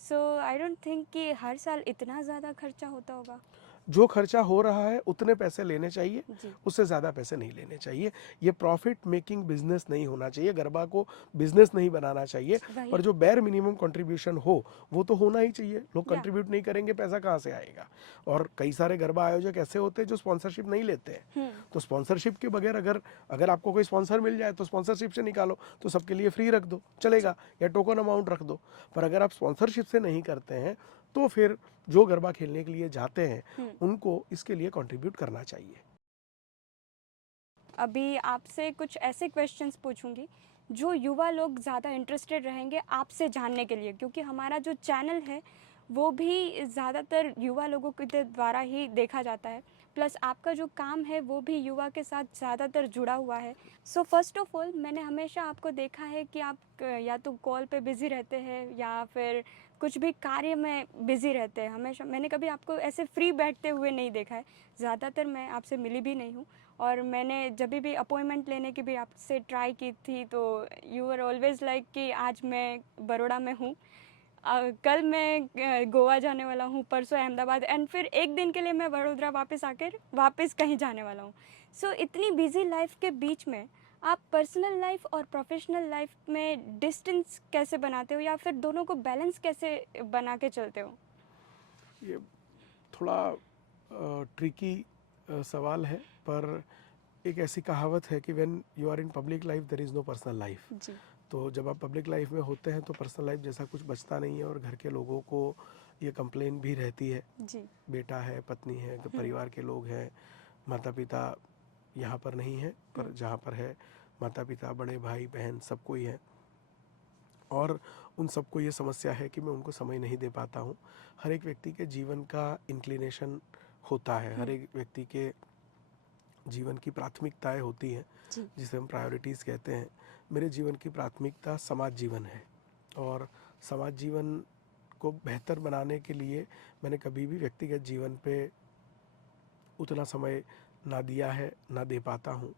सो आई डोंट थिंक कि हर साल इतना ज़्यादा खर्चा होता होगा। जो खर्चा हो रहा है उतने पैसे लेने चाहिए, उससे ज़्यादा पैसे नहीं लेने चाहिए। ये प्रॉफिट मेकिंग बिजनेस नहीं होना चाहिए, गरबा को बिजनेस नहीं बनाना चाहिए, पर जो बेयर मिनिमम कंट्रीब्यूशन हो वो तो होना ही चाहिए। लोग कंट्रीब्यूट नहीं करेंगे, पैसा कहाँ से आएगा। और कई सारे गरबा आयोजक ऐसे होते हैं जो स्पॉन्सरशिप नहीं लेते हैं, तो स्पॉन्सरशिप के बगैर अगर आपको कोई स्पॉन्सर मिल जाए तो स्पॉन्सरशिप से निकालो, तो सबके लिए फ्री रख दो, चलेगा, या टोकन अमाउंट रख दो। पर अगर आप स्पॉन्सरशिप से नहीं करते हैं तो फिर जो गरबा खेलने के लिए जाते हैं उनको इसके लिए कंट्रीब्यूट करना चाहिए। अभी आपसे कुछ ऐसे क्वेश्चंस पूछूंगी जो युवा लोग ज़्यादा इंटरेस्टेड रहेंगे आपसे जानने के लिए, क्योंकि हमारा जो चैनल है वो भी ज़्यादातर युवा लोगों के द्वारा ही देखा जाता है, प्लस आपका जो काम है वो भी युवा के साथ ज़्यादातर जुड़ा हुआ है। सो फर्स्ट ऑफ ऑल, मैंने हमेशा आपको देखा है कि आप या तो कॉल पे बिज़ी रहते हैं या फिर कुछ भी कार्य में बिज़ी रहते हैं। हमेशा मैंने कभी आपको ऐसे फ्री बैठते हुए नहीं देखा है। ज़्यादातर मैं आपसे मिली भी नहीं हूँ, और मैंने जब भी अपॉइंटमेंट लेने की भी आपसे ट्राई की थी तो यू आर ऑलवेज़ लाइक कि आज मैं बड़ौदा में हूँ, कल मैं गोवा जाने वाला हूँ, परसों अहमदाबाद, एंड फिर एक दिन के लिए मैं वडोदरा वापस कहीं जाने वाला हूँ। सो इतनी बिजी लाइफ के बीच में आप पर्सनल लाइफ और प्रोफेशनल लाइफ में डिस्टेंस कैसे बनाते हो, या फिर दोनों को बैलेंस कैसे बना के चलते हो? ये थोड़ा ट्रिकी सवाल है, पर एक ऐसी कहावत है कि when you are in public life there is no personal life. तो जब आप पब्लिक लाइफ में होते हैं तो पर्सनल लाइफ जैसा कुछ बचता नहीं है, और घर के लोगों को ये कंप्लेन भी रहती है जी। बेटा है, पत्नी है, परिवार के लोग हैं, माता पिता यहाँ पर नहीं है, पर जहाँ पर है माता पिता, बड़े भाई बहन सब कोई है, और उन सबको ये समस्या है कि मैं उनको समय नहीं दे पाता हूँ। हर एक व्यक्ति के जीवन का इंक्लिनेशन होता है, हर एक व्यक्ति के जीवन की प्राथमिकताएं होती हैं जिसे हम प्रायोरिटीज़ कहते हैं। मेरे जीवन की प्राथमिकता समाज जीवन है, और समाज जीवन को बेहतर बनाने के लिए मैंने कभी भी व्यक्तिगत जीवन पे उतना समय ना दिया है, ना दे पाता हूँ।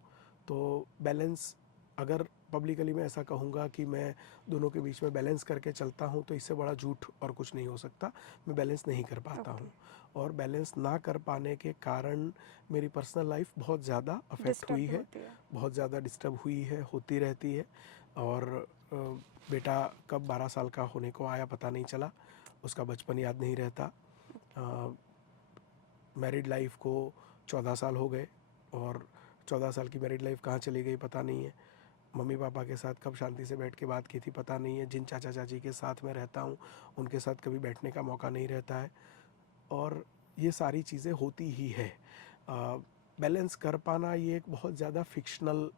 तो बैलेंस, अगर पब्लिकली मैं ऐसा कहूँगा कि मैं दोनों के बीच में बैलेंस करके चलता हूँ तो इससे बड़ा झूठ और कुछ नहीं हो सकता। मैं बैलेंस नहीं कर पाता हूँ, और बैलेंस ना कर पाने के कारण मेरी पर्सनल लाइफ बहुत ज़्यादा अफेक्ट हुई है, बहुत ज़्यादा डिस्टर्ब हुई है, होती रहती है। और बेटा कब 12 साल का होने को आया पता नहीं चला, उसका बचपन याद नहीं रहता। मैरिड लाइफ को 14 साल हो गए, और 14 साल की मैरिड लाइफ कहाँ चली गई पता नहीं है। मम्मी पापा के साथ कब शांति से बैठ के बात की थी पता नहीं है। जिन चाचा चाची के साथ मैं रहता हूँ उनके साथ कभी बैठने का मौका नहीं रहता है, और ये सारी चीज़ें होती ही है। बैलेंस कर पाना ये एक बहुत ज़्यादा फिक्शनल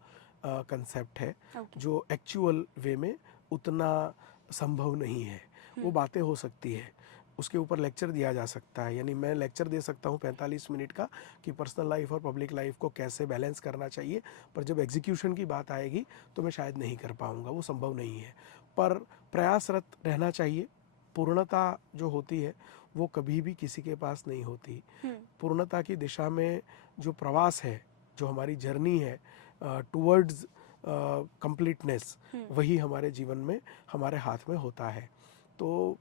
कंसेप्ट है, जो एक्चुअल वे में उतना संभव नहीं है। वो बातें हो सकती है, उसके ऊपर लेक्चर दिया जा सकता है, यानी मैं लेक्चर दे सकता हूँ 45 मिनट का कि पर्सनल लाइफ और पब्लिक लाइफ को कैसे बैलेंस करना चाहिए, पर जब एग्जीक्यूशन की बात आएगी तो मैं शायद नहीं कर पाऊँगा, वो संभव नहीं है। पर प्रयासरत रहना चाहिए। पूर्णता जो होती है वो कभी भी किसी के पास नहीं होती। पूर्णता की दिशा में जो प्रवास है, जो हमारी जर्नी है टुवर्ड्स कंप्लीटनेस, वही हमारे जीवन में हमारे हाथ में होता है। तो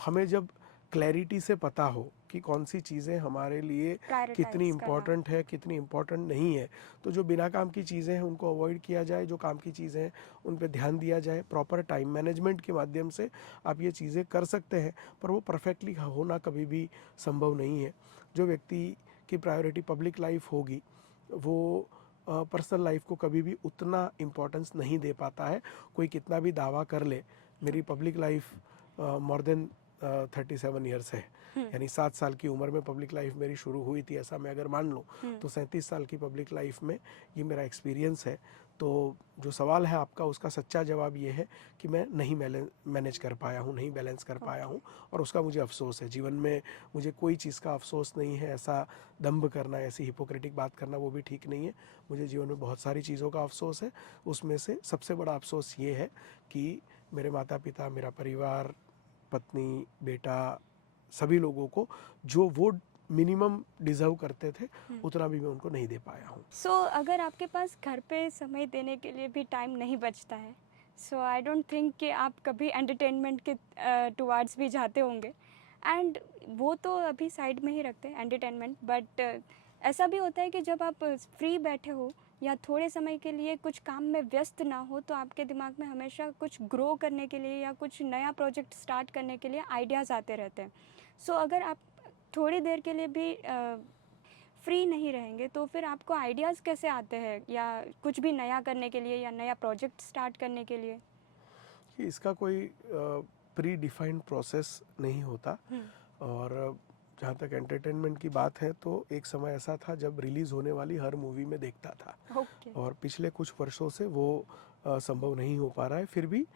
हमें जब क्लैरिटी से पता हो कि कौन सी चीज़ें हमारे लिए Prioritize कितनी करना। इम्पोर्टेंट है, कितनी इम्पोर्टेंट नहीं है। तो जो बिना काम की चीज़ें हैं उनको अवॉइड किया जाए, जो काम की चीज़ें हैं उन पे ध्यान दिया जाए। प्रॉपर टाइम मैनेजमेंट के माध्यम से आप ये चीज़ें कर सकते हैं, पर वो परफेक्टली होना कभी भी संभव नहीं है। जो व्यक्ति की प्रायोरिटी पब्लिक लाइफ होगी वो पर्सनल लाइफ को कभी भी उतना इम्पोर्टेंस नहीं दे पाता है। कोई कितना भी दावा कर ले, मेरी public life more than 37 years है, यानी 7 साल की उम्र में पब्लिक लाइफ मेरी शुरू हुई थी, ऐसा मैं अगर मान लूँ तो 37 साल की पब्लिक लाइफ में ये मेरा एक्सपीरियंस है। तो जो सवाल है आपका, उसका सच्चा जवाब ये है कि मैं नहीं मैनेज कर पाया हूँ, नहीं बैलेंस कर पाया हूँ, और उसका मुझे अफसोस है। जीवन में मुझे कोई चीज़ का अफसोस नहीं है। ऐसा दंभ करना, ऐसी हिपोक्रेटिक बात करना वो भी ठीक नहीं है। मुझे जीवन में बहुत सारी चीज़ों का अफसोस है। उसमें से सबसे बड़ा अफसोस ये है कि मेरे माता पिता, मेरा परिवार, पत्नी, बेटा, सभी लोगों को जो वो मिनिमम डिजर्व करते थे उतना भी मैं उनको नहीं दे पाया हूँ। सो अगर आपके पास घर पे समय देने के लिए भी टाइम नहीं बचता है, सो आई डोंट थिंक कि आप कभी एंटरटेनमेंट के टुवार्ड्स भी जाते होंगे। एंड वो तो अभी साइड में ही रखते हैं एंटरटेनमेंट, बट ऐसा भी होता है कि जब आप फ्री बैठे हो या थोड़े समय के लिए कुछ काम में व्यस्त ना हो, तो आपके दिमाग में हमेशा कुछ ग्रो करने के लिए या कुछ नया प्रोजेक्ट स्टार्ट करने के लिए आइडियाज़ आते रहते हैं। सो अगर आप थोड़ी देर के लिए भी फ्री नहीं रहेंगे तो फिर आपको आइडियाज़ कैसे आते हैं, या कुछ भी नया करने के लिए या नया प्रोजेक्ट स्टार्ट करने के लिए? कि इसका कोई प्री डिफाइंड प्रोसेस नहीं होता। और जहाँ तक एंटरटेनमेंट की बात है, तो एक समय ऐसा था जब रिलीज़ होने वाली हर मूवी में देखता था, ओके। और पिछले कुछ वर्षों से वो संभव नहीं हो पा रहा है। फिर भी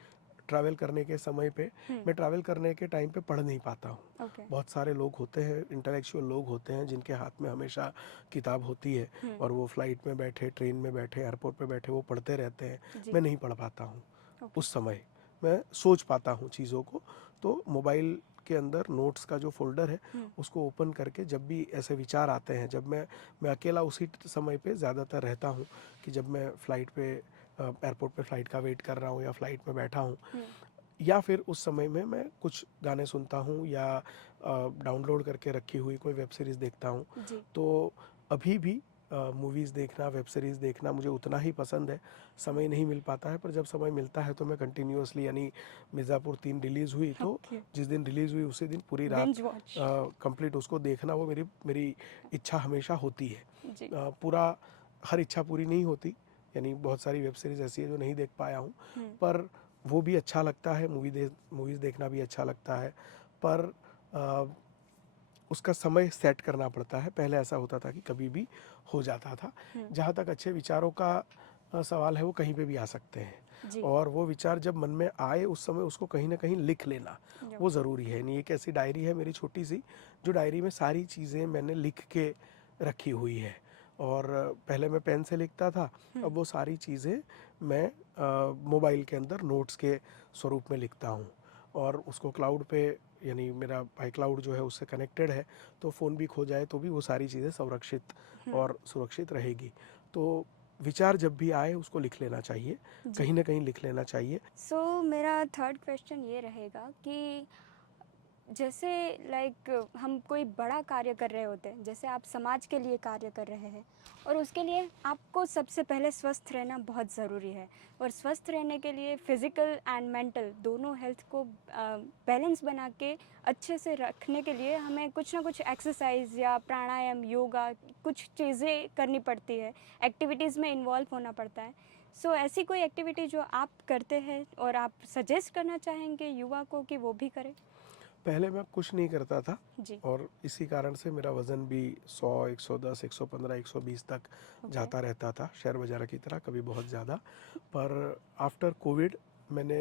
ट्रैवल करने के समय पे, मैं ट्रैवल करने के टाइम पे पढ़ नहीं पाता हूँ। ओके। बहुत सारे लोग होते हैं, इंटेलेक्चुअल लोग होते हैं, जिनके हाथ में हमेशा किताब होती है, और वो फ्लाइट में बैठे, ट्रेन में बैठे, एयरपोर्ट पे बैठे वो पढ़ते रहते हैं। जी। मैं नहीं पढ़ पाता हूँ। ओके। उस समय मैं सोच पाता हूँ चीज़ों को। तो मोबाइल के अंदर नोट्स का जो फोल्डर है उसको ओपन करके जब भी ऐसे विचार आते हैं, जब मैं अकेला उसी समय पे ज़्यादातर रहता हूँ, कि जब मैं फ़्लाइट पे, एयरपोर्ट पे फ़्लाइट का वेट कर रहा हूँ या फ़्लाइट में बैठा हूँ, या फिर उस समय में मैं कुछ गाने सुनता हूँ या डाउनलोड करके रखी हुई कोई वेब सीरीज़ देखता हूँ। जी। तो अभी भी मूवीज़ देखना, वेब सीरीज़ देखना मुझे उतना ही पसंद है। समय नहीं मिल पाता है, पर जब समय मिलता है तो मैं कंटिन्यूअसली, यानी मिर्ज़ापुर 3 रिलीज़ हुई तो ओके। जिस दिन रिलीज़ हुई उसी दिन पूरी रात बिंज वॉच। कंप्लीट उसको देखना, वो मेरी इच्छा हमेशा होती है। जी। पूरा हर इच्छा पूरी नहीं होती, यानी बहुत सारी वेब सीरीज़ ऐसी है जो नहीं देख पाया हूँ, पर वो भी अच्छा लगता है। मूवीज़ देखना भी अच्छा लगता है, पर उसका समय सेट करना पड़ता है। पहले ऐसा होता था कि कभी भी हो जाता था। जहाँ तक अच्छे विचारों का सवाल है, वो कहीं पे भी आ सकते हैं, जी। और वो विचार जब मन में आए उस समय उसको कहीं ना कहीं लिख लेना वो ज़रूरी है। नहीं, एक ऐसी डायरी है मेरी छोटी सी, जो डायरी में सारी चीज़ें मैंने लिख के रखी हुई है। और पहले मैं पेन से लिखता था, अब वो सारी चीज़ें मैं मोबाइल के अंदर नोट्स के स्वरूप में लिखता हूँ, और उसको क्लाउड पे, यानी मेरा आई क्लाउड जो है उससे कनेक्टेड है, तो फ़ोन भी खो जाए तो भी वो सारी चीज़ें संरक्षित और सुरक्षित रहेगी। तो विचार जब भी आए उसको लिख लेना चाहिए, कहीं ना कहीं लिख लेना चाहिए। सो मेरा थर्ड क्वेश्चन ये रहेगा कि जैसे लाइक हम कोई बड़ा कार्य कर रहे होते हैं, जैसे आप समाज के लिए कार्य कर रहे हैं, और उसके लिए आपको सबसे पहले स्वस्थ रहना बहुत ज़रूरी है। और स्वस्थ रहने के लिए फिज़िकल एंड मेंटल दोनों हेल्थ को बैलेंस बना के अच्छे से रखने के लिए हमें कुछ ना कुछ एक्सरसाइज या प्राणायाम, योगा, कुछ चीज़ें करनी पड़ती है, एक्टिविटीज़ में इन्वॉल्व होना पड़ता है। सो ऐसी कोई एक्टिविटी जो आप करते हैं और आप सजेस्ट करना चाहेंगे युवा को कि वो भी करें? पहले मैं कुछ नहीं करता था, जी। और इसी कारण से मेरा वज़न भी 100, 110, 115, 120 तक जाता रहता था, शेयर बाज़ार की तरह, कभी बहुत ज़्यादा। पर आफ्टर कोविड मैंने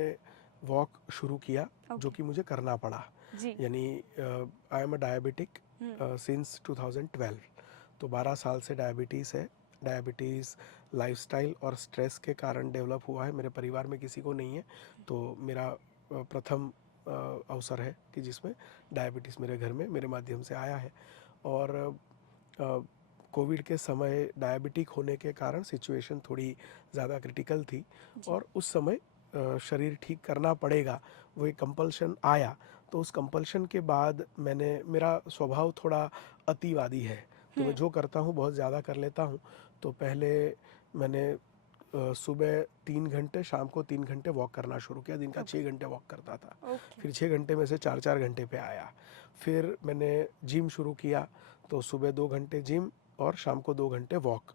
वॉक शुरू किया, जो कि मुझे करना पड़ा। जी। यानी I am a diabetic since 2012, तो 12 साल से डायबिटीज़ है। डायबिटीज़ लाइफस्टाइल और स्ट्रेस के कारण डेवलप हुआ है, मेरे परिवार में किसी को नहीं है। तो मेरा प्रथम अवसर है कि जिसमें डायबिटीज़ मेरे घर में मेरे माध्यम से आया है। और कोविड के समय डायबिटिक होने के कारण सिचुएशन थोड़ी ज़्यादा क्रिटिकल थी, और उस समय शरीर ठीक करना पड़ेगा, वो एक कंपल्शन आया। तो उस कंपल्शन के बाद मेरा स्वभाव थोड़ा अतिवादी है, तो मैं जो करता हूँ बहुत ज़्यादा कर लेता हूँ। तो पहले मैंने सुबह 3 घंटे, शाम को 3 घंटे वॉक करना शुरू किया। दिन का 6 घंटे वॉक करता था। ओके। फिर 6 घंटे में से 4-4 घंटे पे आया। फिर मैंने जिम शुरू किया, तो सुबह 2 घंटे जिम और शाम को 2 घंटे वॉक।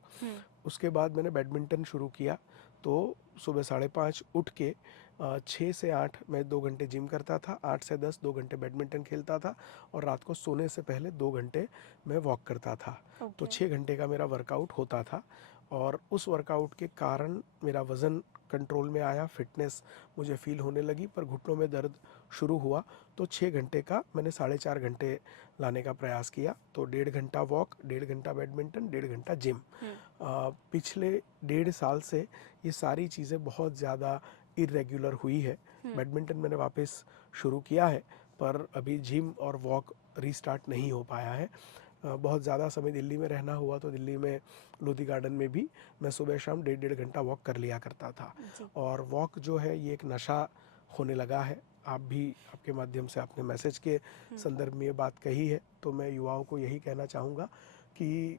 उसके बाद मैंने बैडमिंटन शुरू किया, तो सुबह 5:30 उठ के 6 से 8 मैं 2 घंटे जिम करता था, 8 से 10 2 घंटे बैडमिंटन खेलता था, और रात को सोने से पहले 2 घंटे मैं वॉक करता था। तो 6 घंटे का मेरा वर्कआउट होता था, और उस वर्कआउट के कारण मेरा वज़न कंट्रोल में आया, फिटनेस मुझे फील होने लगी, पर घुटनों में दर्द शुरू हुआ। तो 6 घंटे का मैंने 4.5 घंटे लाने का प्रयास किया। तो 1.5 घंटा वॉक, 1.5 घंटा बैडमिंटन, 1.5 घंटा जिम। पिछले 1.5 साल से ये सारी चीज़ें बहुत ज़्यादा इरेगुलर हुई है। बैडमिंटन मैंने वापस शुरू किया है, पर अभी जिम और वॉक रीस्टार्ट नहीं हो पाया है। बहुत ज़्यादा समय दिल्ली में रहना हुआ, तो दिल्ली में लोधी गार्डन में भी मैं सुबह शाम 1.5 घंटा वॉक कर लिया करता था। और वॉक जो है ये एक नशा होने लगा है। आप भी, आपके माध्यम से आपने मैसेज के संदर्भ में ये बात कही है, तो मैं युवाओं को यही कहना चाहूँगा कि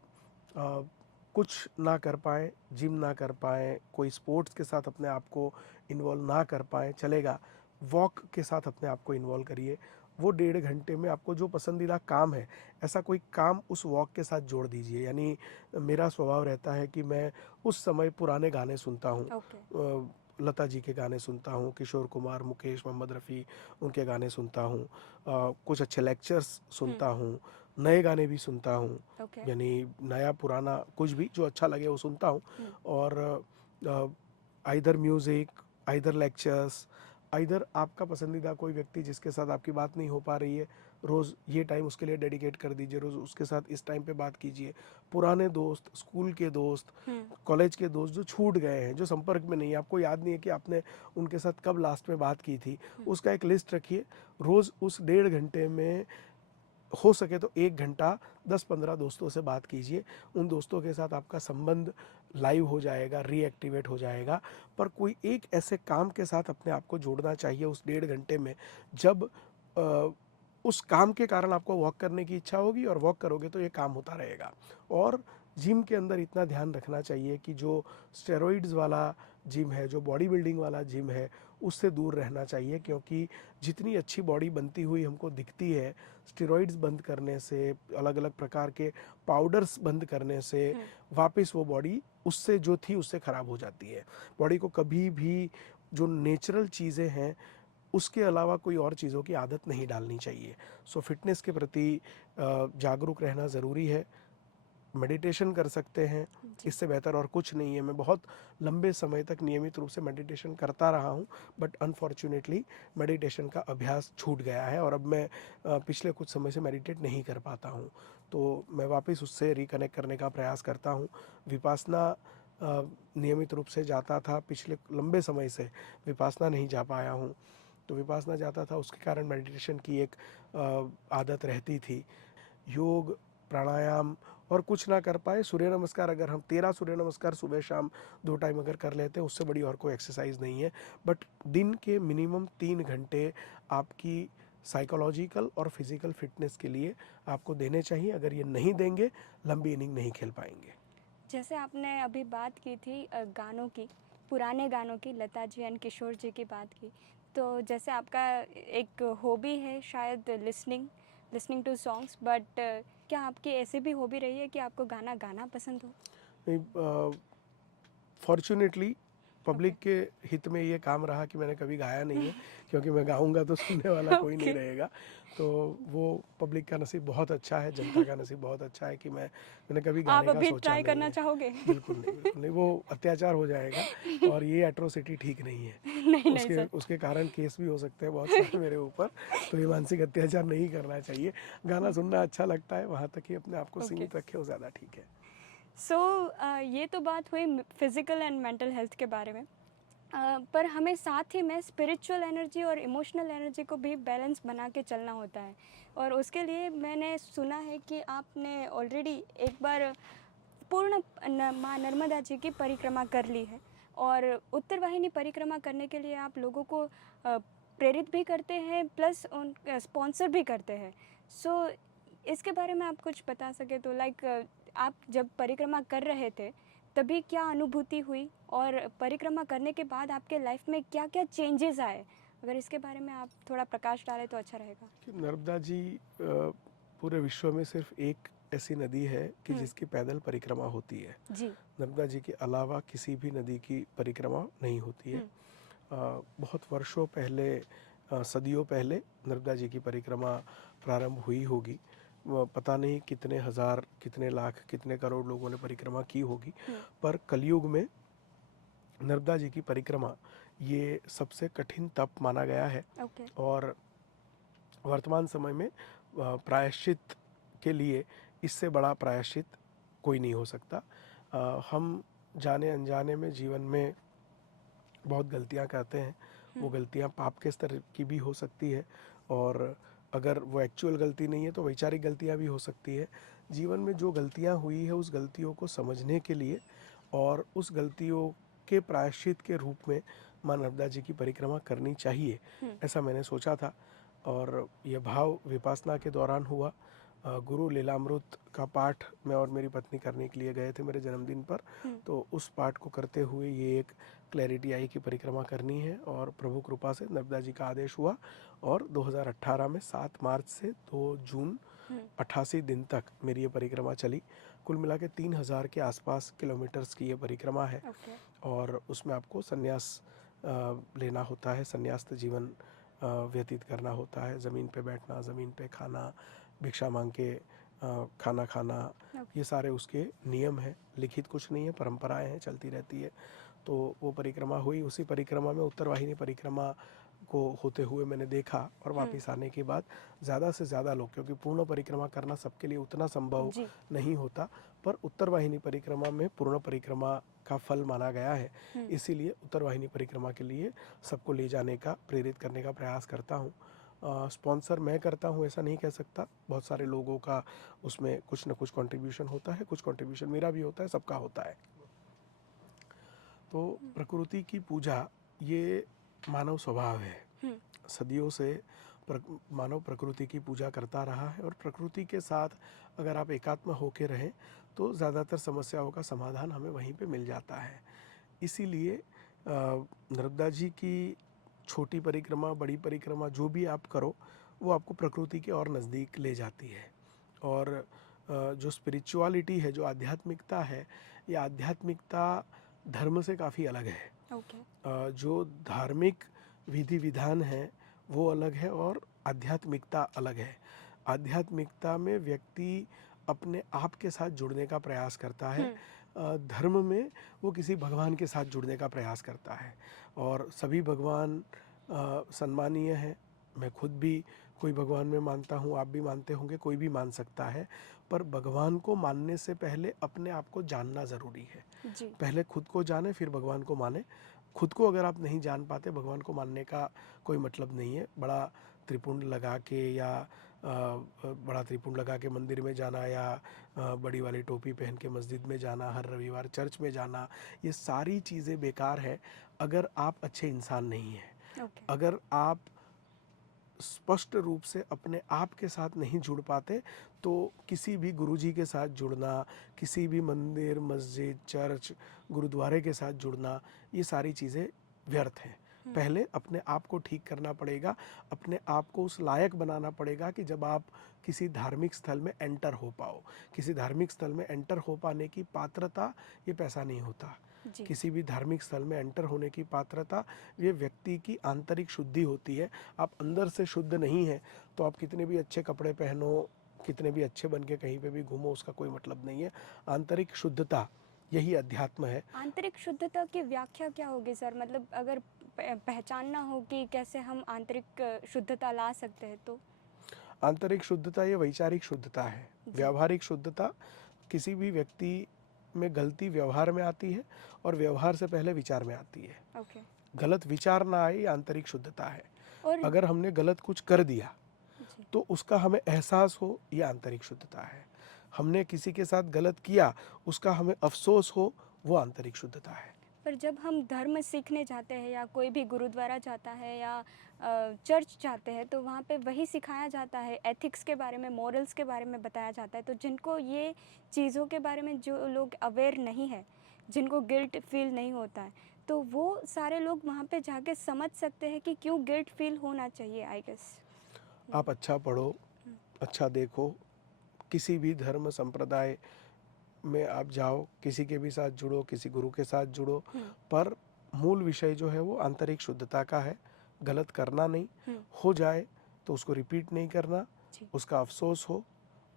कुछ ना कर पाएँ, जिम ना कर पाएँ, कोई स्पोर्ट्स के साथ अपने आप को इन्वॉल्व ना कर पाएँ, चलेगा, वॉक के साथ अपने आप को इन्वॉल्व करिए। वो 1.5 घंटे में आपको जो पसंदीदा काम है, ऐसा कोई काम उस वॉक के साथ जोड़ दीजिए। यानी मेरा स्वभाव रहता है कि मैं उस समय पुराने गाने सुनता हूँ। लता जी के गाने सुनता हूँ, किशोर कुमार, मुकेश, मोहम्मद रफ़ी, उनके गाने सुनता हूँ। कुछ अच्छे लेक्चर्स सुनता हूँ, नए गाने भी सुनता हूँ। यानी नया पुराना कुछ भी जो अच्छा लगे वो सुनता हूँ। और either music, either lectures, either आपका पसंदीदा कोई व्यक्ति जिसके साथ आपकी बात नहीं हो पा रही है, रोज़ ये टाइम उसके लिए डेडिकेट कर दीजिए, रोज़ उसके साथ इस टाइम पे बात कीजिए। पुराने दोस्त, स्कूल के दोस्त, कॉलेज के दोस्त जो छूट गए हैं, जो संपर्क में नहीं है, आपको याद नहीं है कि आपने उनके साथ कब लास्ट में बात की थी, उसका एक लिस्ट रखिए। रोज़ उस 1.5 घंटे में हो सके तो 1 घंटा 10-15 दोस्तों से बात कीजिए। उन दोस्तों के साथ आपका संबंध लाइव हो जाएगा, रीएक्टिवेट हो जाएगा। पर कोई एक ऐसे काम के साथ अपने आप को जोड़ना चाहिए उस 1.5 घंटे में, जब उस काम के कारण आपको वॉक करने की इच्छा होगी, और वॉक करोगे तो ये काम होता रहेगा। और जिम के अंदर इतना ध्यान रखना चाहिए कि जो स्टेरॉइड्स वाला जिम है, जो बॉडी बिल्डिंग वाला जिम है, उससे दूर रहना चाहिए। क्योंकि जितनी अच्छी बॉडी बनती हुई हमको दिखती है, स्टेरॉइड्स बंद करने से, अलग अलग प्रकार के पाउडर्स बंद करने से, वापस वो बॉडी उससे जो थी उससे ख़राब हो जाती है। बॉडी को कभी भी जो नेचुरल चीज़ें हैं उसके अलावा कोई और चीज़ों की आदत नहीं डालनी चाहिए। सो फिटनेस के प्रति जागरूक रहना ज़रूरी है। मेडिटेशन कर सकते हैं, इससे बेहतर और कुछ नहीं है। मैं बहुत लंबे समय तक नियमित रूप से मेडिटेशन करता रहा हूँ, बट अनफॉर्चुनेटली मेडिटेशन का अभ्यास छूट गया है, और अब मैं पिछले कुछ समय से मेडिटेट नहीं कर पाता हूँ। तो मैं वापस उससे रिकनेक्ट करने का प्रयास करता हूँ। विपासना नियमित रूप से जाता था, पिछले लंबे समय से विपासना नहीं जा पाया हूँ। तो विपासना जाता था, उसके कारण मेडिटेशन की एक आदत रहती थी। योग, प्राणायाम और कुछ ना कर पाए, सूर्य नमस्कार, अगर हम 13 सूर्य नमस्कार सुबह शाम 2 टाइम अगर कर लेते हैं, उससे बड़ी और कोई एक्सरसाइज नहीं है। बट दिन के मिनिमम 3 घंटे आपकी साइकोलॉजिकल और फिजिकल फिटनेस के लिए आपको देने चाहिए। अगर ये नहीं देंगे, लंबी इनिंग नहीं खेल पाएंगे। जैसे आपने अभी बात की थी गानों की, पुराने गानों की, लता जी एंड किशोर जी की बात की, तो जैसे आपका एक हॉबी है शायद लिसनिंग टू सॉन्ग्स, बट क्या आपकी ऐसी भी हॉबी रही है कि आपको गाना गाना पसंद हो? फॉर्चुनेटली पब्लिक के हित में ये काम रहा कि मैंने कभी गाया नहीं है, क्योंकि मैं गाऊंगा तो सुनने वाला कोई नहीं रहेगा। तो वो पब्लिक का नसीब बहुत अच्छा है, जनता का नसीब बहुत अच्छा है कि मैंने कभी आप गाने का अभी सोचा ट्राई नहीं करना है। चाहोगे? बिल्कुल नहीं, वो अत्याचार हो जाएगा, और ये एट्रोसिटी ठीक नहीं है। नहीं सर। उसके कारण केस भी हो सकते हैं बहुत सारे मेरे ऊपर। तो ये मानसिक अत्याचार नहीं करना चाहिए। गाना सुनना अच्छा लगता है, वहाँ तक ही अपने आप को सीमित रखे, वो ज़्यादा ठीक है। सो ये तो बात हुई फिज़िकल एंड मेंटल हेल्थ के बारे में, पर हमें साथ ही में स्पिरिचुअल एनर्जी और इमोशनल एनर्जी को भी बैलेंस बना के चलना होता है। और उसके लिए मैंने सुना है कि आपने ऑलरेडी एक बार पूर्ण माँ नर्मदा जी की परिक्रमा कर ली है, और उत्तर वाहिनी परिक्रमा करने के लिए आप लोगों को प्रेरित भी करते हैं, प्लस उन स्पॉन्सर भी करते हैं। सो इसके बारे में आप कुछ बता सके तो, लाइक आप जब परिक्रमा कर रहे थे तभी क्या अनुभूति हुई, और परिक्रमा करने के बाद आपके लाइफ में क्या क्या चेंजेस आए, अगर इसके बारे में आप थोड़ा प्रकाश डालें तो अच्छा रहेगा। कि नर्मदा जी पूरे विश्व में सिर्फ एक ऐसी नदी है कि जिसकी पैदल परिक्रमा होती है। जी। नर्मदा जी के अलावा किसी भी नदी की परिक्रमा नहीं होती है। बहुत वर्षों पहले, सदियों पहले नर्मदा जी की परिक्रमा प्रारंभ हुई होगी। पता नहीं कितने हजार, कितने लाख, कितने करोड़ लोगों ने परिक्रमा की होगी, पर कलयुग में नर्मदा जी की परिक्रमा ये सबसे कठिन तप माना गया है। और वर्तमान समय में प्रायश्चित के लिए इससे बड़ा प्रायश्चित कोई नहीं हो सकता। हम जाने अनजाने में जीवन में बहुत गलतियां करते हैं। वो गलतियां पाप के स्तर की भी हो सकती है, और अगर वो एक्चुअल गलती नहीं है तो वैचारिक गलतियां भी हो सकती है। जीवन में जो गलतियां हुई है उस गलतियों को समझने के लिए और उस गलतियों के प्रायश्चित के रूप में माँ नर्मदा जी की परिक्रमा करनी चाहिए, ऐसा मैंने सोचा था। और यह भाव विपासना के दौरान हुआ। गुरु लीलामृत का पाठ मैं और मेरी पत्नी करने के लिए गए थे मेरे जन्मदिन पर। तो उस पाठ को करते हुए ये एक क्लैरिटी आई कि परिक्रमा करनी है, और प्रभु कृपा से नर्मदा जी का आदेश हुआ और 2018 में 7 मार्च से 2 जून 88 दिन तक मेरी ये परिक्रमा चली। कुल मिला के 3000 के आसपास किलोमीटर्स की ये परिक्रमा है। और उसमें आपको संन्यास लेना होता है, संन्यास्त जीवन व्यतीत करना होता है। ज़मीन पे बैठना, ज़मीन पे खाना, भिक्षा मांग के खाना खाना, ये सारे उसके नियम हैं। लिखित कुछ नहीं है, परंपराएं हैं, चलती रहती है। तो वो परिक्रमा हुई। उसी परिक्रमा में उत्तर वाहिनी परिक्रमा को होते हुए मैंने देखा, और वापस आने के बाद ज़्यादा से ज़्यादा लोग, क्योंकि पूर्ण परिक्रमा करना सबके लिए उतना संभव नहीं होता, पर उत्तर वाहिनी परिक्रमा में पूर्ण परिक्रमा का फल माना गया है। इसीलिए उत्तर वाहिनी परिक्रमा के लिए सबको ले जाने का, प्रेरित करने का प्रयास करता हूँ। स्पॉन्सर मैं करता हूँ ऐसा नहीं कह सकता, बहुत सारे लोगों का उसमें कुछ न कुछ कंट्रीब्यूशन होता है, कुछ कंट्रीब्यूशन मेरा भी होता है, सबका होता है। तो प्रकृति की पूजा ये मानव स्वभाव है। सदियों से मानव प्रकृति की पूजा करता रहा है, और प्रकृति के साथ अगर आप एकात्म होके रहें तो ज़्यादातर समस्याओं का समाधान हमें वहीं पे मिल जाता है। इसीलिए नर्मदा जी की छोटी परिक्रमा, बड़ी परिक्रमा, जो भी आप करो वो आपको प्रकृति के और नज़दीक ले जाती है। और जो स्पिरिचुअलिटी है, जो आध्यात्मिकता है, ये आध्यात्मिकता धर्म से काफ़ी अलग है। जो धार्मिक विधि विधान है वो अलग है, और आध्यात्मिकता अलग है। आध्यात्मिकता में व्यक्ति अपने आप के साथ जुड़ने का प्रयास करता है। धर्म में वो किसी भगवान के साथ जुड़ने का प्रयास करता है, और सभी भगवान सम्मानीय हैं। मैं खुद भी कोई भगवान में मानता हूँ, आप भी मानते होंगे, कोई भी मान सकता है। पर भगवान को मानने से पहले अपने आप को जानना ज़रूरी है। पहले खुद को जाने, फिर भगवान को माने। खुद को अगर आप नहीं जान पाते, भगवान को मानने का कोई मतलब नहीं है। बड़ा त्रिपुंड लगा के या बड़ा त्रिपुंड लगा के मंदिर में जाना, या बड़ी वाली टोपी पहन के मस्जिद में जाना, हर रविवार चर्च में जाना, ये सारी चीज़ें बेकार है अगर आप अच्छे इंसान नहीं हैं। अगर आप स्पष्ट रूप से अपने आप के साथ नहीं जुड़ पाते तो किसी भी गुरुजी के साथ जुड़ना, किसी भी मंदिर, मस्जिद, चर्च, गुरुद्वारे के साथ जुड़ना, ये सारी चीज़ें व्यर्थ हैं। पहले अपने आप को ठीक करना पड़ेगा, अपने आप को उस लायक बनाना पड़ेगा कि जब आप किसी धार्मिक स्थल में एंटर हो पाओ। किसी धार्मिक स्थल में एंटर हो पाने की पात्रता ये पैसा नहीं होता। किसी भी धार्मिक स्थल में एंटर होने की पात्रता ये व्यक्ति की आंतरिक शुद्धि होती है। आप अंदर से शुद्ध नहीं है तो आप कितने भी अच्छे कपड़े पहनो, कितने भी अच्छे बन के कहीं पे भी घूमो, उसका कोई मतलब नहीं है। आंतरिक शुद्धता यही अध्यात्म है। आंतरिक शुद्धता की व्याख्या क्या होगी सर? मतलब अगर पहचानना हो कि कैसे हम आंतरिक शुद्धता ला सकते हैं तो? आंतरिक शुद्धता ये वैचारिक शुद्धता है। व्यावहारिक शुद्धता किसी भी व्यक्ति में गलती व्यवहार में आती है, और व्यवहार से पहले विचार में आती है। गलत विचार ना आए, आंतरिक शुद्धता है। और अगर हमने गलत कुछ कर दिया तो उसका हमें एहसास हो, ये आंतरिक शुद्धता है। हमने किसी के साथ गलत किया, उसका हमें अफसोस हो, वो आंतरिक शुद्धता है। पर जब हम धर्म सीखने जाते हैं या कोई भी गुरुद्वारा जाता है या चर्च जाते हैं तो वहाँ पे वही सिखाया जाता है, एथिक्स के बारे में, मॉरल्स के बारे में बताया जाता है। तो जिनको ये चीज़ों के बारे में जो लोग अवेयर नहीं है, जिनको गिल्ट फील नहीं होता है, तो वो सारे लोग वहाँ पे जाके समझ सकते हैं कि क्यों गिल्ट फील होना चाहिए, आई गेस। आप अच्छा पढ़ो, अच्छा देखो, किसी भी धर्म संप्रदाय में आप जाओ, किसी के भी साथ जुड़ो, किसी गुरु के साथ जुड़ो, पर मूल विषय जो है वो आंतरिक शुद्धता का है। गलत करना नहीं, हो जाए तो उसको रिपीट नहीं करना, जी। उसका अफसोस हो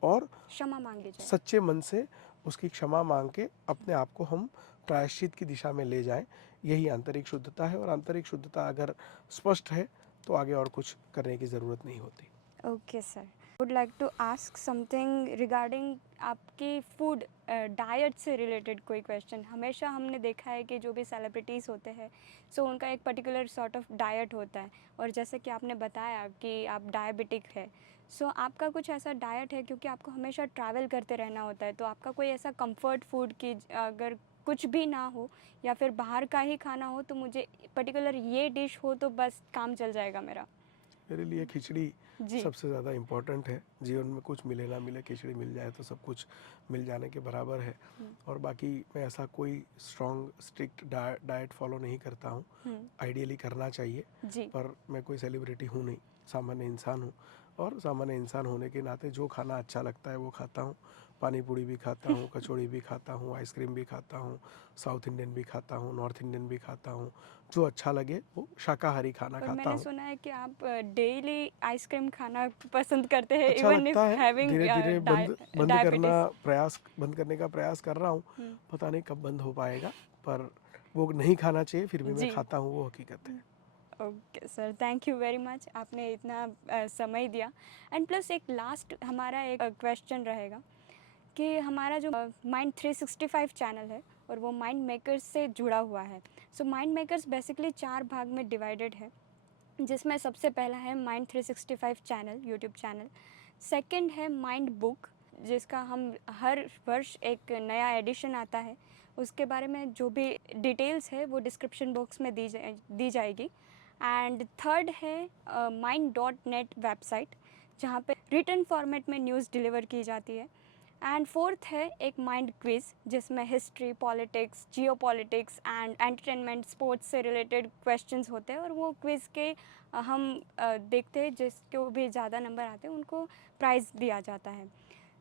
और क्षमा मांगी जाए। सच्चे मन से उसकी क्षमा मांग के अपने आप को हम प्रायश्चित की दिशा में ले जाएं। यही आंतरिक शुद्धता है, और आंतरिक शुद्धता अगर स्पष्ट है तो आगे और कुछ करने की ज़रूरत नहीं होती। Okay sir, would like to ask something regarding आपकी फूड डाइट से रिलेटेड कोई क्वेश्चन। हमेशा हमने देखा है कि जो भी सेलिब्रिटीज़ होते हैं सो उनका एक पर्टिकुलर सॉर्ट ऑफ डाइट होता है, और जैसे कि आपने बताया कि आप डायबिटिक है, सो आपका कुछ ऐसा डाइट है, क्योंकि आपको हमेशा ट्रैवल करते रहना होता है, तो आपका कोई ऐसा कंफर्ट फूड की अगर कुछ भी ना हो या फिर बाहर का ही खाना हो तो मुझे पर्टिकुलर ये डिश हो तो बस काम चल जाएगा मेरा? मेरे लिए खिचड़ी जी। सबसे ज़्यादा इम्पोर्टेंट है। जीवन में कुछ मिले ना मिले, खिचड़ी मिल जाए तो सब कुछ मिल जाने के बराबर है। और बाकी मैं ऐसा कोई स्ट्रॉन्ग स्ट्रिक्ट डाइट फॉलो नहीं करता हूँ। आइडियली करना चाहिए, जी। पर मैं कोई सेलिब्रिटी हूँ नहीं, सामान्य इंसान हूँ। और सामान्य इंसान होने के नाते जो खाना अच्छा लगता है वो खाता हूँ। पानी पूड़ी भी खाता हूँ, कचौड़ी भी खाता हूँ, आइसक्रीम भी खाता हूँ, साउथ इंडियन भी खाता हूँ, नॉर्थ इंडियन भी खाता हूँ। जो अच्छा लगे वो शाकाहारी खाना पर खाता मैंने हूँ। सुना है कि आप डेली आइसक्रीम खाना पसंद करते हैं, अच्छा इवन लगता इफ है, हैविंग धीरे धीरे डायबिटीज। बंद करने का प्रयास कर रहा हूँ। पता नहीं कब बंद हो पाएगा, पर वो नहीं खाना चाहिए, फिर भी मैं जी। खाता हूँ, वो हकीकत है। Okay sir, thank you very much, आपने इतना समय दिया। एंड प्लस एक लास्ट हमारा एक क्वेश्चन रहेगा कि हमारा जो माइंड 365 चैनल है और वो माइंड मेकर्स से जुड़ा हुआ है। सो माइंड मेकर्स बेसिकली 4 भाग में डिवाइडेड है, जिसमें सबसे पहला है mind 365 channel, YouTube channel. Second है माइंड बुक, जिसका हम हर वर्ष एक नया एडिशन आता है, उसके बारे में जो भी डिटेल्स है वो डिस्क्रिप्शन बॉक्स में दी जाएगी। एंड थर्ड है mind.net वेबसाइट, जहाँ पे रिटन फॉर्मेट में न्यूज़ डिलीवर की जाती है। एंड फोर्थ है एक माइंड क्विज़, जिसमें history, politics, Jio politics and entertainment, sports से रिलेटेड क्वेश्चंस होते हैं, और वो क्विज़ के हम देखते हैं जिसको भी ज़्यादा नंबर आते हैं उनको प्राइज़ दिया जाता है।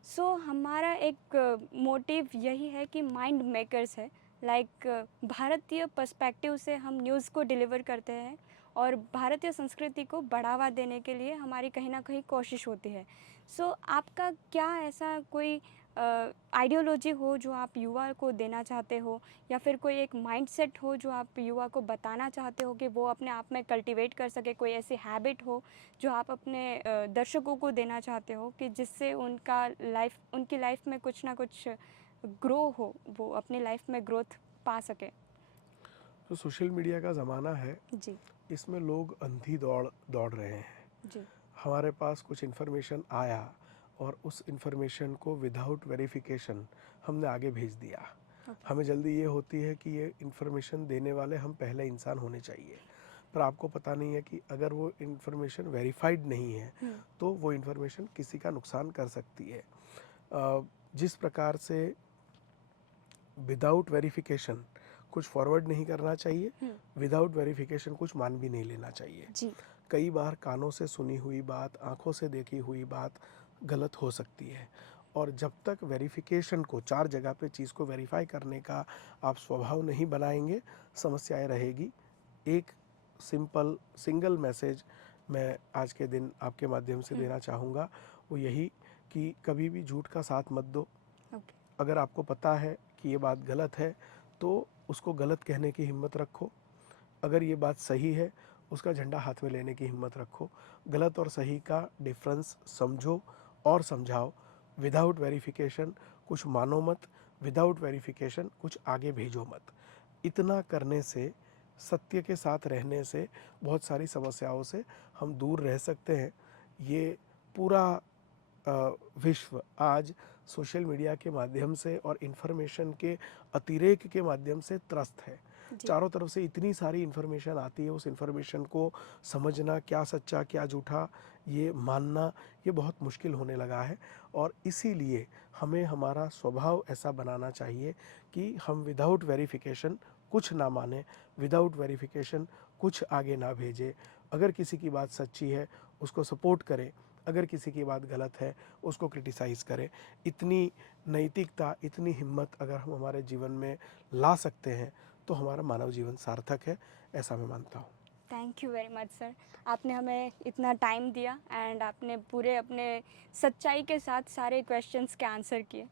सो हमारा एक मोटिव यही है कि माइंड मेकर्स है, लाइक भारतीय पर्सपेक्टिव से हम न्यूज़ को डिलीवर करते हैं, और भारतीय संस्कृति को बढ़ावा देने के लिए हमारी कहीं ना कहीं कोशिश होती है। सो आपका क्या ऐसा कोई आइडियोलॉजी हो जो आप युवा को देना चाहते हो, या फिर कोई एक माइंडसेट हो जो आप युवा को बताना चाहते हो कि वो अपने आप में कल्टीवेट कर सके, कोई ऐसी हैबिट हो जो आप अपने दर्शकों को देना चाहते हो कि जिससे उनकी लाइफ में कुछ ना कुछ ग्रो हो, वो अपनी लाइफ में ग्रोथ पा सके? तो सोशल मीडिया का ज़माना है, जी। इसमें लोग अंधी दौड़ दौड़ रहे हैं। जी। हमारे पास कुछ इन्फॉर्मेशन आया और उस इन्फॉर्मेशन को विदाउट वेरिफिकेशन हमने आगे भेज दिया। हमें जल्दी ये होती है कि ये इन्फॉर्मेशन देने वाले हम पहले इंसान होने चाहिए, पर आपको पता नहीं है कि अगर वो इन्फॉर्मेशन वेरीफाइड नहीं है तो वो इन्फॉर्मेशन किसी का नुकसान कर सकती है। जिस प्रकार से विदाउट वेरिफिकेशन कुछ फॉरवर्ड नहीं करना चाहिए, विदाउट वेरिफिकेशन कुछ मान भी नहीं लेना चाहिए। जी। कई बार कानों से सुनी हुई बात, आंखों से देखी हुई बात गलत हो सकती है, और जब तक वेरिफिकेशन को 4 जगह पे चीज़ को वेरीफाई करने का आप स्वभाव नहीं बनाएंगे, समस्याएं रहेगी। एक सिंगल मैसेज मैं आज के दिन आपके माध्यम से देना चाहूँगा, वो यही कि कभी भी झूठ का साथ मत दो। ओके। अगर आपको पता है कि ये बात गलत है तो उसको गलत कहने की हिम्मत रखो। अगर ये बात सही है उसका झंडा हाथ में लेने की हिम्मत रखो। गलत और सही का डिफरेंस समझो और समझाओ। विदाउट वेरिफिकेशन कुछ मानो मत, विदाउट वेरिफिकेशन कुछ आगे भेजो मत। इतना करने से, सत्य के साथ रहने से बहुत सारी समस्याओं से हम दूर रह सकते हैं। ये पूरा विश्व आज सोशल मीडिया के माध्यम से और इन्फॉर्मेशन के अतिरेक के माध्यम से त्रस्त है। जी। चारों तरफ से इतनी सारी इन्फॉर्मेशन आती है, उस इन्फॉर्मेशन को समझना, क्या सच्चा क्या झूठा, ये मानना, ये बहुत मुश्किल होने लगा है। और इसीलिए हमें हमारा स्वभाव ऐसा बनाना चाहिए कि हम विदाउट वेरिफिकेशन कुछ ना माने, विदाउट वेरिफिकेशन कुछ आगे ना भेजें। अगर किसी की बात सच्ची है उसको सपोर्ट करें, अगर किसी की बात गलत है उसको क्रिटिसाइज़ करें। इतनी नैतिकता, इतनी हिम्मत अगर हम हमारे जीवन में ला सकते हैं तो हमारा मानव जीवन सार्थक है, ऐसा मैं मानता हूँ। Thank you very much sir, आपने हमें इतना टाइम दिया एंड आपने पूरे अपने सच्चाई के साथ सारे क्वेश्चंस के आंसर किए।